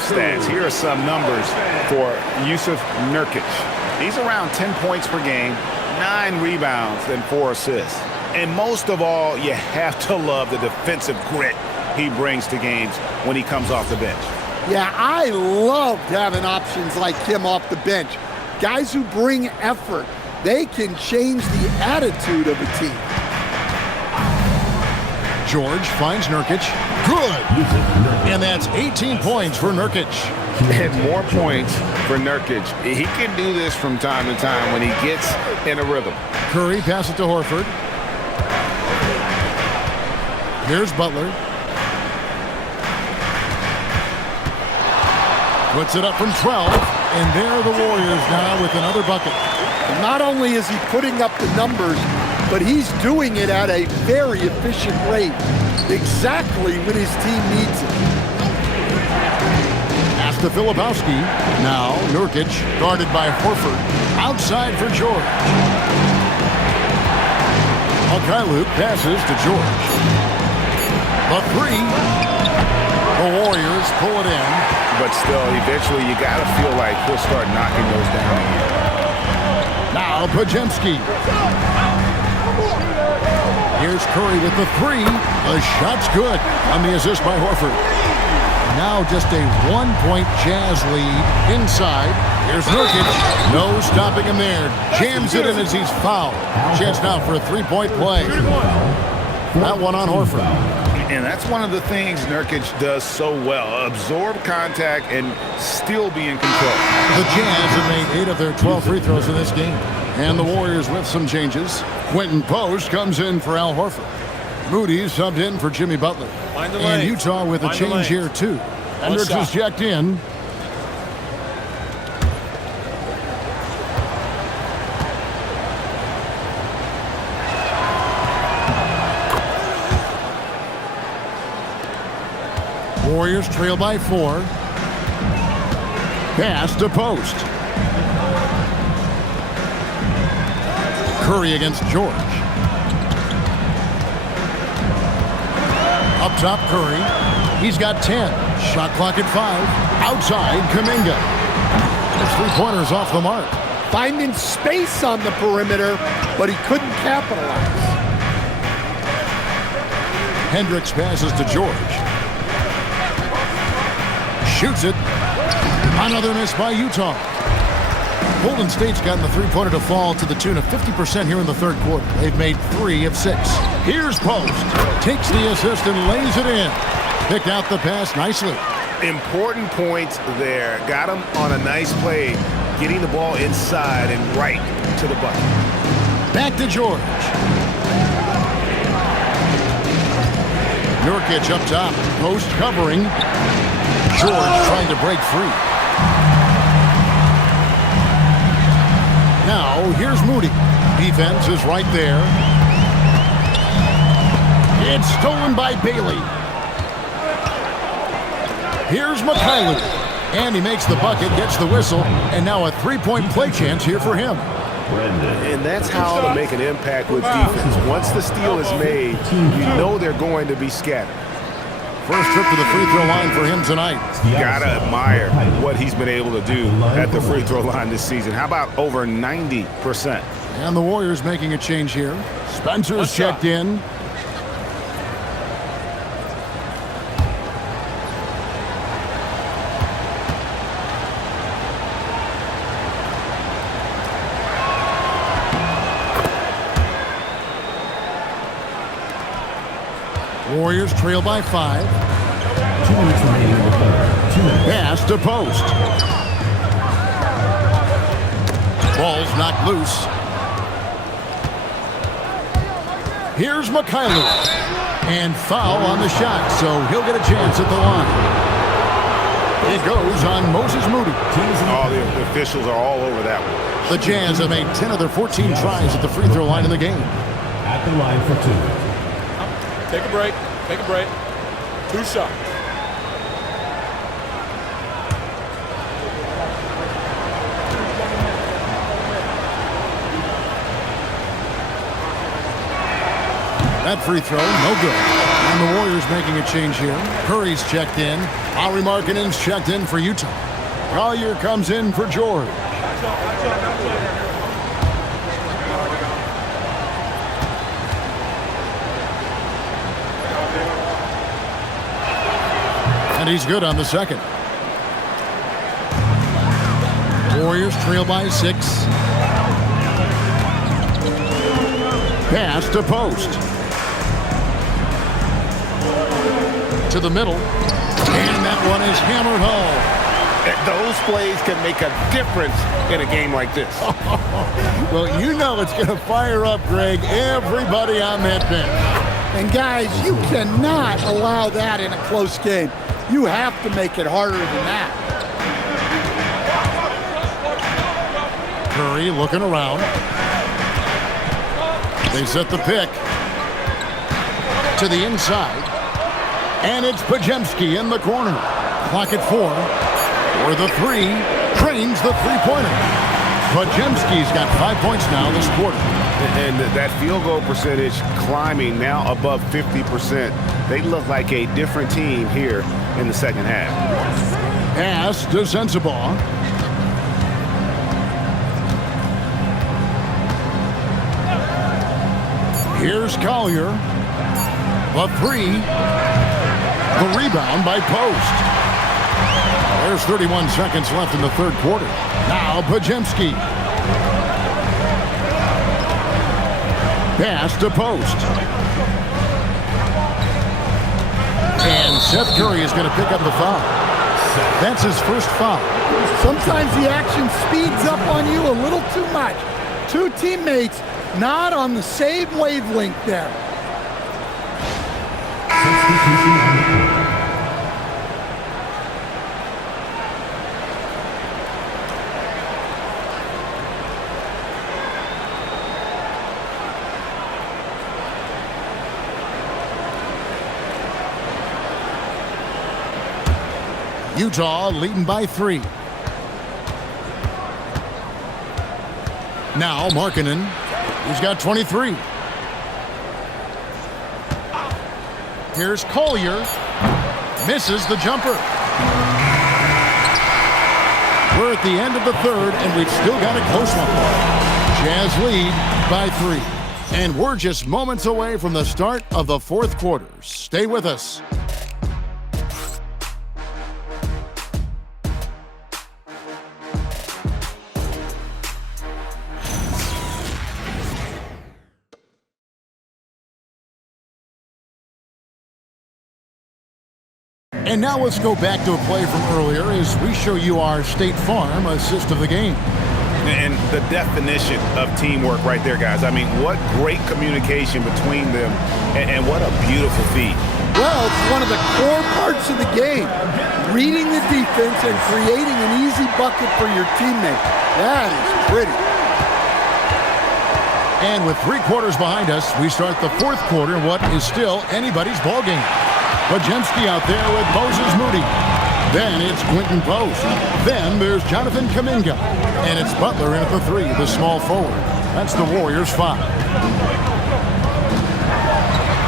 Stats. Here are some numbers for Jusuf Nurkic. He's around 10 points per game, 9 rebounds, and 4 assists. And most of all, you have to love the defensive grit he brings to games when he comes off the bench. Yeah, I loved having options like him off the bench. Guys who bring effort. They can change the attitude of a team. George finds Nurkic. Good. And that's 18 points for Nurkic. And more points for Nurkic. He can do this from time to time when he gets in a rhythm. Curry passes to Horford. Here's Butler. Puts it up from 12. And there are the Warriors now with another bucket. And not only is he putting up the numbers, but he's doing it at a very efficient rate, exactly when his team needs it. Pass to Filipowski. Now Nurkic, guarded by Horford. Outside for George. Luke passes to George. The 3. The Warriors pull it in. But still, eventually you got to feel like he'll start knocking those down again. Now Podziemski. Here's Curry with the 3. The shot's good on the assist by Horford. Now just a 1-point Jazz lead inside. Here's Nurkic. No stopping him there. Jams it in as he's fouled. Chance now for a 3-point play. That one on Horford. And that's one of the things Nurkic does so well. Absorb contact and still be in control. The Jazz have made 8 of their 12 free throws in this game. And the Warriors with some changes. Quentin Post comes in for Al Horford. Moody subbed in for Jimmy Butler. And Utah with a change here too. Hendricks is checked in. Warriors trail by 4. Pass to Post. Curry against George. Up top, Curry. He's got 10. Shot clock at 5. Outside, Kuminga. His 3-pointers off the mark. Finding space on the perimeter, but he couldn't capitalize. Hendricks passes to George. Shoots it. Another miss by Utah. Golden State's gotten the 3-pointer to fall to the tune of 50% here in the third quarter. They've made 3 of 6. Here's Post. Takes the assist and lays it in. Picked out the pass nicely. Important points there. Got him on a nice play, getting the ball inside and right to the bucket. Back to George. Nurkic up top. Post covering. George trying to break free. Now, here's Moody. Defense is right there. It's stolen by Bailey. Here's McKinley. And he makes the bucket, gets the whistle, and now a three-point play chance here for him. And that's how to make an impact with defense. Once the steal is made, you know they're going to be scattered. First trip to the free throw line for him tonight. Gotta admire what he's been able to do at the free throw line this season. How about over 90%? And the Warriors making a change here. Spencer's checked in. Warriors trail by 5. 2 minutes remaining in the third. 2 minutes. Pass to post. Ball's knocked loose. Here's McKinley. And foul on the shot, so he'll get a chance at the line. It goes on Moses Moody. All the officials are all over that one. The Jazz have made 10 of their 14 tries at the free throw line in the game. At the line for 2. Take a break. Take a break. 2 shots. That free throw, no good. And the Warriors making a change here. Curry's checked in. Lauri Markkanen's checked in for Utah. Collier comes in for George. And he's good on the second. Warriors trail by 6. Pass to post. To the middle. And that one is hammered home. Those plays can make a difference in a game like this. Well, you know it's going to fire up, Greg, everybody on that bench. And guys, you cannot allow that in a close game. You have to make it harder than that. Curry looking around. They set the pick to the inside. And it's Podziemski in the corner. Clock at 4. For the 3. Trains the three-pointer. Podziemski's got 5 points now this quarter. And that field goal percentage climbing now above 50%. They look like a different team here in the second half. Pass to Sensabaugh. Here's Collier. The 3. The rebound by Post. There's 31 seconds left in the third quarter. Now Podziemski. Pass to Post. And Seth Curry is going to pick up the foul. That's his first foul. Sometimes the action speeds up on you a little too much. 2 teammates not on the same wavelength there. Substitution on the court. Utah leading by 3. Now Markkanen. He's got 23. Here's Collier. Misses the jumper. We're at the end of the third, and we've still got a close one. Jazz lead by 3. And we're just moments away from the start of the fourth quarter. Stay with us. And now let's go back to a play from earlier as we show you our State Farm assist of the game. And the definition of teamwork right there, guys. I mean, what great communication between them, and what a beautiful feat. Well, it's one of the core parts of the game. Reading the defense and creating an easy bucket for your teammate. That is pretty. And with 3 quarters behind us, we start the 4th quarter in what is still anybody's ballgame. Pajemski out there with Moses Moody. Then it's Quentin Post. Then there's Jonathan Kuminga. And it's Butler in at the 3, the small forward. That's the Warriors' 5.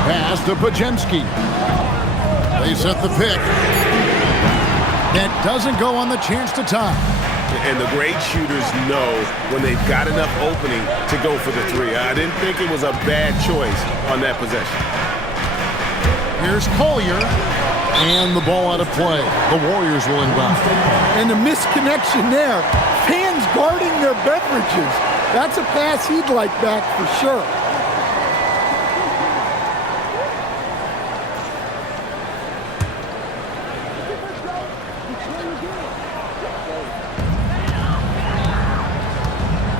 Pass to Pajemski. They set the pick. That doesn't go on the chance to tie. And the great shooters know when they've got enough opening to go for the 3. I didn't think it was a bad choice on that possession. Here's Collier. And the ball out of play. The Warriors will inbound. And the misconnection there. Fans guarding their beverages. That's a pass he'd like back for sure.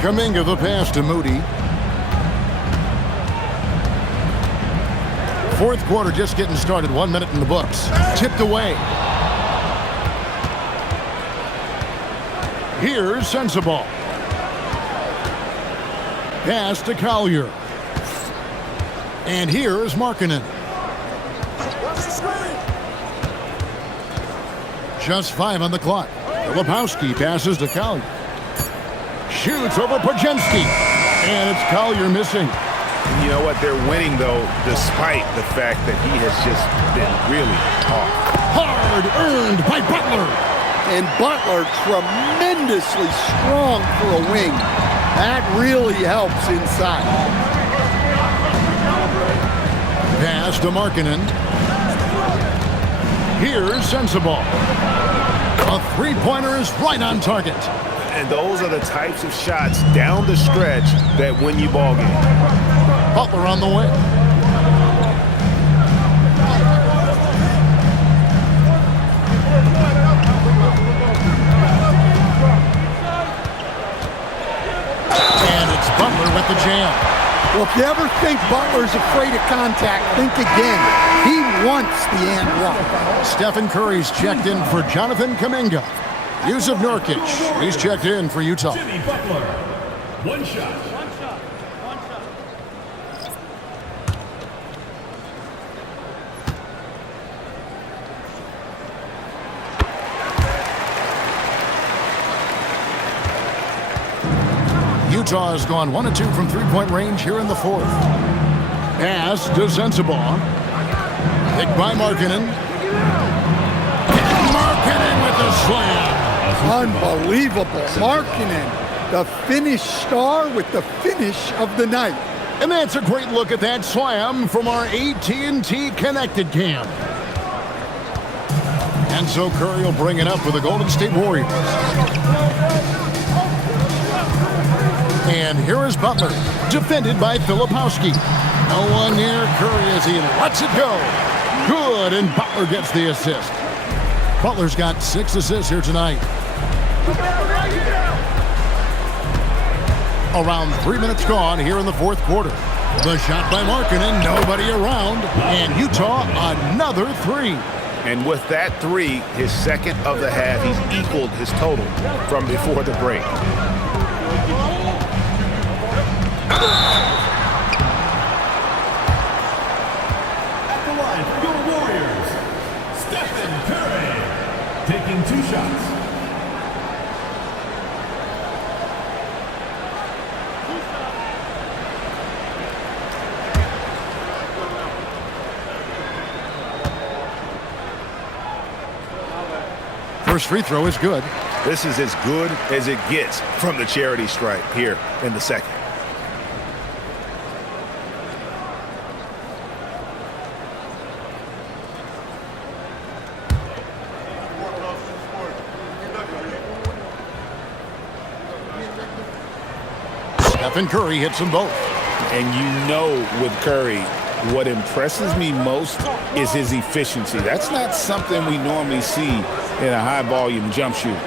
Kuminga the pass to Moody. 4th quarter just getting started. 1 minute in the books. Tipped away. Here's Sensabaugh. Pass to Collier. And here's Markkanen. Just 5 on the clock. Filipowski passes to Collier. Shoots over Pajemski. And it's Collier missing. You know what? They're winning, though, despite the fact that he has just been really off. Hard earned by Butler. And Butler tremendously strong for a wing. That really helps inside. Pass to Markkanen. Here's Sensabaugh. A 3-pointer is right on target. And those are the types of shots down the stretch that win you ball games. Butler on the way. And it's Butler with the jam. Well, if you ever think Butler's afraid of contact, think again. He wants the and one. Stephen Curry's checked in for Jonathan Kuminga. Yusuf Nurkic, he's checked in for Utah. Jimmy Butler. One shot. Utah has gone 1 of 2 from 3-point range here in the 4th. Pass to Sensabaugh. Picked by Markkanen. Markkanen with the slam. Unbelievable. Markkanen, the Finnish star with the finish of the night. And that's a great look at that slam from our AT&T Connected Cam. And so Curry will bring it up for the Golden State Warriors. And here is Butler, defended by Filipowski. No one near Curry as he lets it go. Good, and Butler gets the assist. Butler's got 6 assists here tonight. Around 3 minutes gone here in the 4th quarter. The shot by Markkanen, nobody around, and Utah another 3. And with that 3, his second of the half, he's equaled his total from before the break. At the line for your Warriors, Stephen Curry, taking 2 shots. First free throw is good. This is as good as it gets from the charity stripe here in the second. Stephen Curry hits them both. And you know with Curry, what impresses me most is his efficiency. That's not something we normally see in a high-volume jump shooter.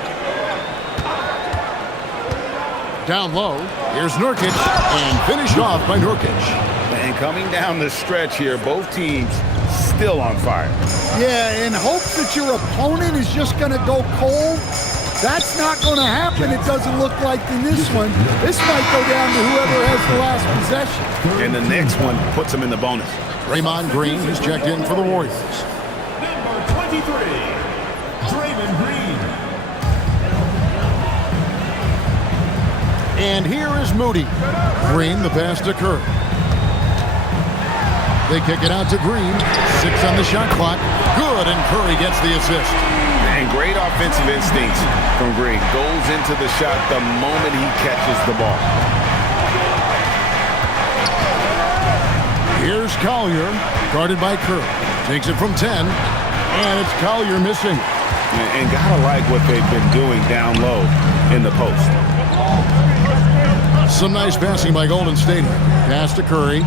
Down low, here's Nurkic, and finished off by Nurkic. And coming down the stretch here, both teams still on fire. Yeah, in hopes that your opponent is just going to go cold, That's not going to happen, it doesn't look like in this one. This might go down to whoever has the last possession. And the next one puts them in the bonus. Draymond Green is checked in for the Warriors. Number 23, Draymond Green. And here is Moody. Green, the pass to Curry. They kick it out to Green. 6 on the shot clock. Good, and Curry gets the assist. And great offensive instincts from Green. Goes into the shot the moment he catches the ball. Here's Collier, guarded by Curry. Takes it from 10, and it's Collier missing. And gotta like what they've been doing down low in the post. Some nice passing by Golden State. Pass to Curry.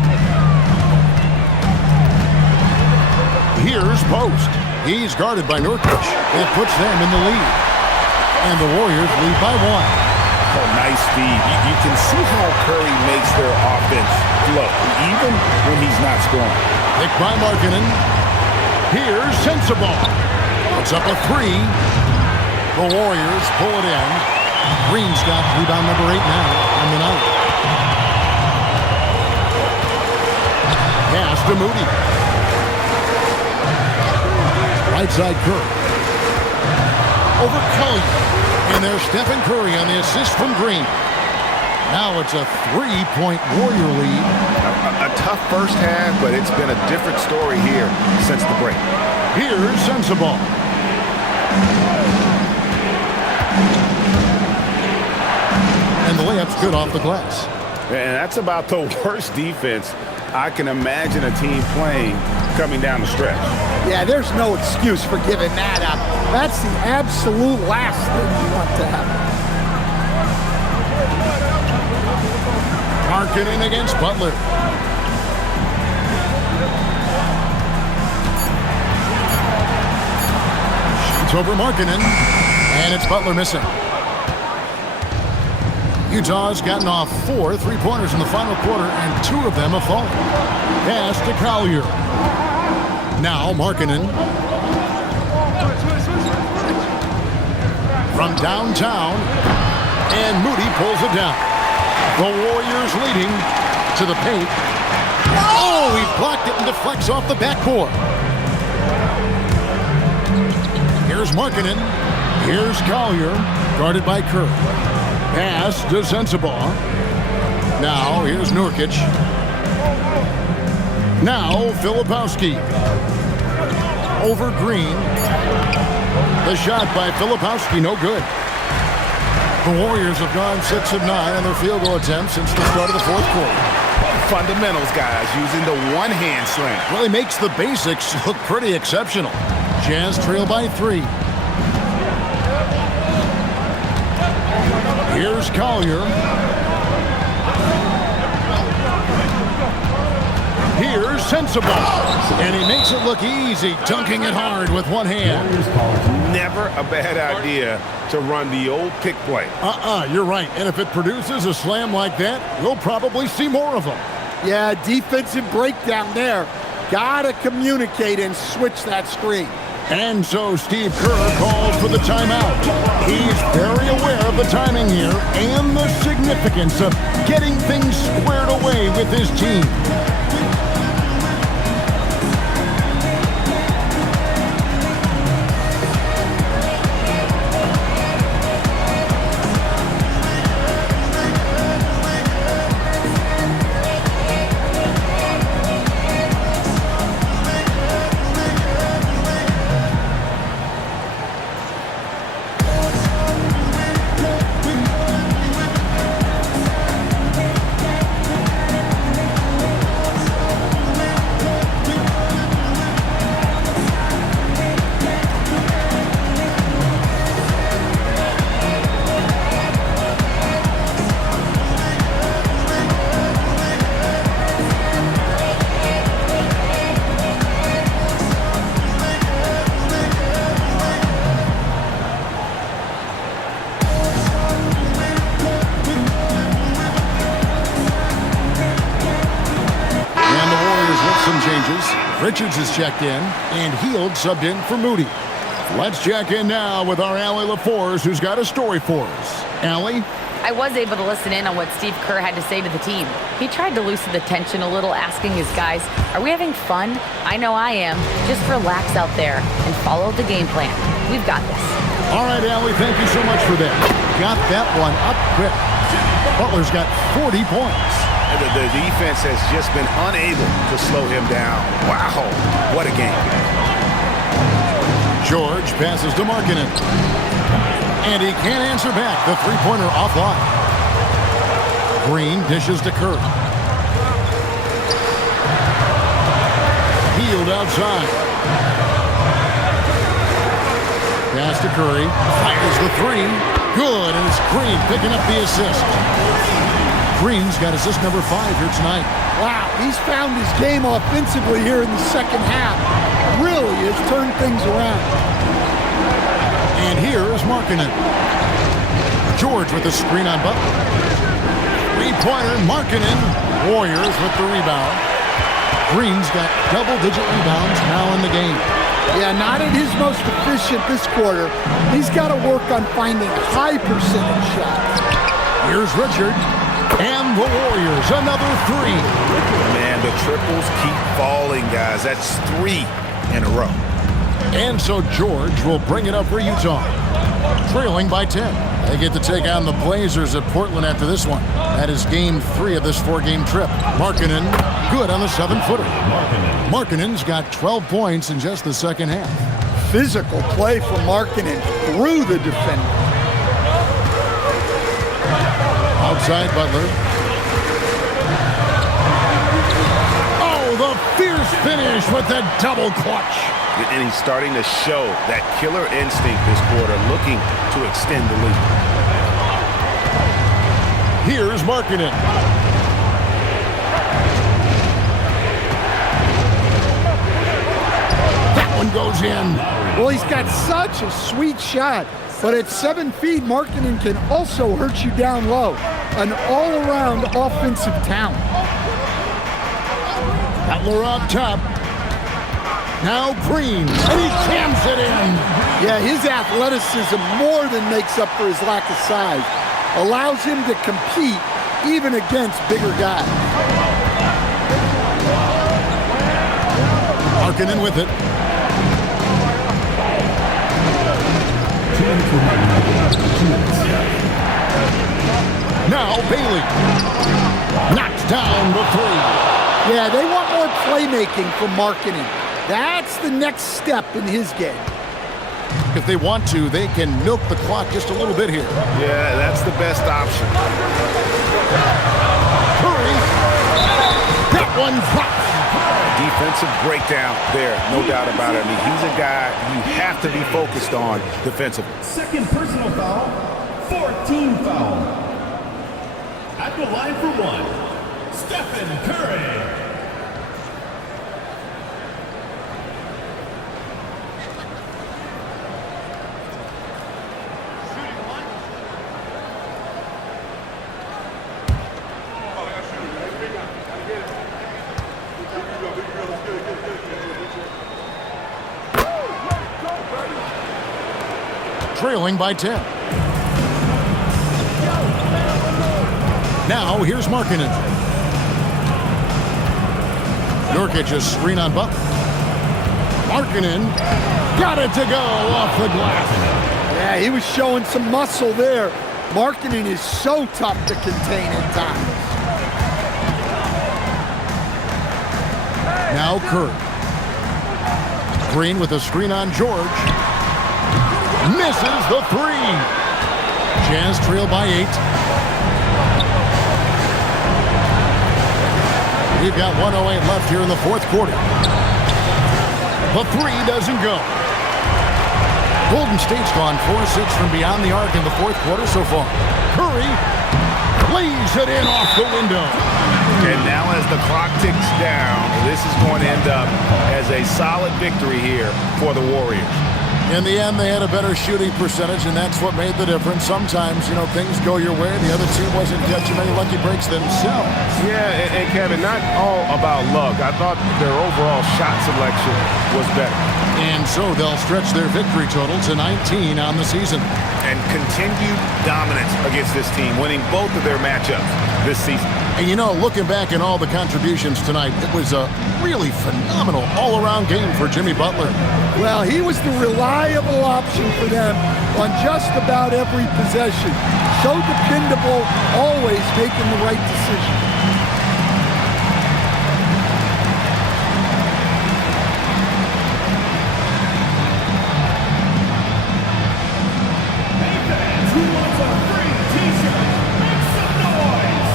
Here's Post. He's guarded by Nurkic. It puts them in the lead. And the Warriors lead by 1. Oh, nice feed. You can see how Curry makes their offense flow, even when he's not scoring. Picked by Markkanen. Here's Sensabaugh. Puts up a 3. The Warriors pull it in. Green's got rebound number 8 now on the night. Pass to Moody. Right side Curry. Over Collier. And there's Stephen Curry on the assist from Green. Now it's a 3-point Warrior lead. A tough first half, but it's been a different story here since the break. Here's Sensabaugh. And the layup's good off the glass. And that's about the worst defense I can imagine a team playing coming down the stretch. Yeah, there's no excuse for giving that up. That's the absolute last thing you want to happen. Markkanen against Butler. Shoots over Markkanen, and it's Butler missing. Utah's gotten off 4 3-pointers in the final quarter, and 2 of them have fallen. Pass to Collier. Now Markkanen. From downtown, and Moody pulls it down. The Warriors leading to the paint. Oh, he blocked it and deflects off the backboard. Here's Markkanen. Here's Collier, guarded by Curry. Pass to Sensabaugh. Now here's Nurkic. Now Filipowski. Over Green. The shot by Filipowski, no good. The Warriors have gone 6 of 9 on their field goal attempts since the start of the fourth quarter. Fundamentals, guys, using the one-hand slam. Really makes the basics look pretty exceptional. Jazz trail by 3. Here's Collier. Here's Sensabaugh. And he makes it look easy, dunking it hard with one hand. Never a bad idea to run the old pick play. You're right. And if it produces a slam like that, we'll probably see more of them. Yeah, defensive breakdown there. Gotta communicate and switch that screen. And so Steve Kerr calls for the timeout. He's very aware of the timing here and the significance of getting things squared away with his team. Richards is checked in, and Hield subbed in for Moody. Let's check in now with our Allie LaForce, who's got a story for us. Allie? I was able to listen in on what Steve Kerr had to say to the team. He tried to loosen the tension a little, asking his guys, are we having fun? I know I am. Just relax out there and follow the game plan. We've got this. All right, Allie, thank you so much for that. Got that one up quick. Butler's got 40 points. The defense has just been unable to slow him down. Wow, what a game. George passes to Markkanen. And he can't answer back. The three-pointer offline. Green dishes to Curry. Healed outside. Pass to Curry. Fires the three. Good, and it's Green picking up the assist. Green's got assist number 5 here tonight. Wow, he's found his game offensively here in the second half. Really has turned things around. And here is Markkanen. George with the screen on Butler. Three-pointer, Markkanen. Warriors with the rebound. Green's got double-digit rebounds now in the game. Yeah, not at his most efficient this quarter. He's got to work on finding high percentage shots. Here's Richard. And the Warriors, another 3. Man, the triples keep falling, guys. That's 3 in a row. And so George will bring it up for Utah. Trailing by 10. They get to take on the Blazers at Portland after this one. That is game 3 of this 4-game trip. Markkanen, good on the 7-footer. Markkanen's got 12 points in just the second half. Physical play from Markkanen through the defender. Outside Butler. Oh, the fierce finish with the double clutch. And he's starting to show that killer instinct this quarter, looking to extend the lead. Here's Markkanen. That one goes in. Well, he's got such a sweet shot, but at 7 feet, Markkanen can also hurt you down low. An all-around offensive talent. Butler up top. Now Green, and he jams it in. Yeah, his athleticism more than makes up for his lack of size. Allows him to compete even against bigger guys. Markkanen with it. Now Bailey knocks down the 3. Yeah, they want more playmaking from Markkanen. That's the next step in his game. If they want to, they can milk the clock just a little bit here. Yeah, that's the best option. Curry. That one drops. Defensive breakdown there, no doubt about it. I mean, he's a guy you have to be focused on defensively. Second personal foul, 14 foul. At the line for 1, Stephen Curry. Trailing by 10. Now here's Markkanen. Nurkic's screen on Butler. Markkanen got it to go off the glass. Yeah, he was showing some muscle there. Markkanen is so tough to contain at times. Now Curry. Green with a screen on George. Misses the 3. Jazz trail by 8. We've got 1:08 left here in the fourth quarter. The 3 doesn't go. Golden State's gone 4-6 from beyond the arc in the fourth quarter so far. Curry lays it in off the window. And now as the clock ticks down, this is going to end up as a solid victory here for the Warriors. In the end, they had a better shooting percentage, and that's what made the difference. Sometimes, you know, things go your way. The other team wasn't catching many lucky breaks themselves. Yeah, and Kevin, not all about luck. I thought their overall shot selection was better. And so they'll stretch their victory total to 19 on the season. And continued dominance against this team, winning both of their matchups this season. And you know, looking back at all the contributions tonight, it was a really phenomenal all-around game for Jimmy Butler. Well, he was the reliable option for them on just about every possession. So dependable, always making the right decision. Who wants a free t-shirt? Make some noise!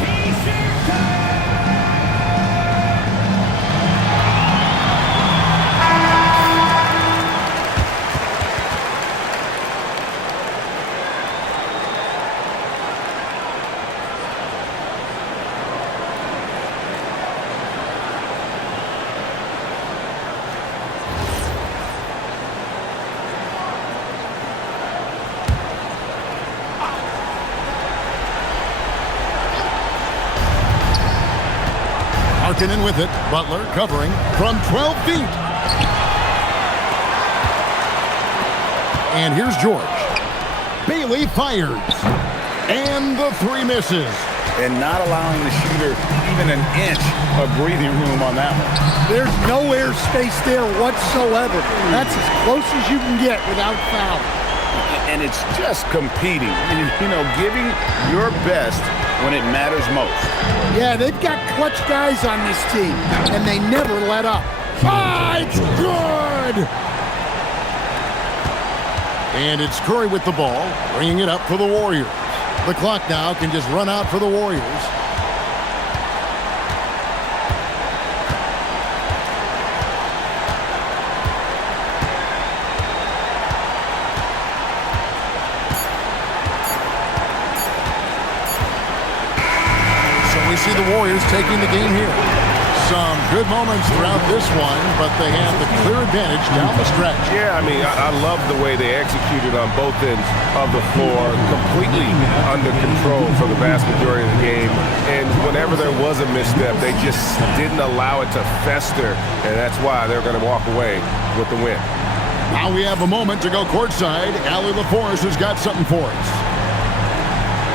T-shirt Markkanen with it. Butler covering from 12 feet. And here's George. Bailey fires. And the three misses. And not allowing the shooter even an inch of breathing room on that one. There's no airspace there whatsoever. That's as close as you can get without foul. And it's just competing, you know, giving your best when it matters most. Yeah, they've got clutch guys on this team, and they never let up. Ah, it's good! And it's Curry with the ball, bringing it up for the Warriors. The clock now can just run out for the Warriors. See the Warriors taking the game here. Some good moments throughout this one, but they have the clear advantage down the stretch. Yeah, I mean, I love the way they executed on both ends of the floor, completely under control for the vast majority of the game. And whenever there was a misstep, they just didn't allow it to fester, and that's why they're going to walk away with the win. Now we have a moment to go courtside. Allie LaForce has got something for us.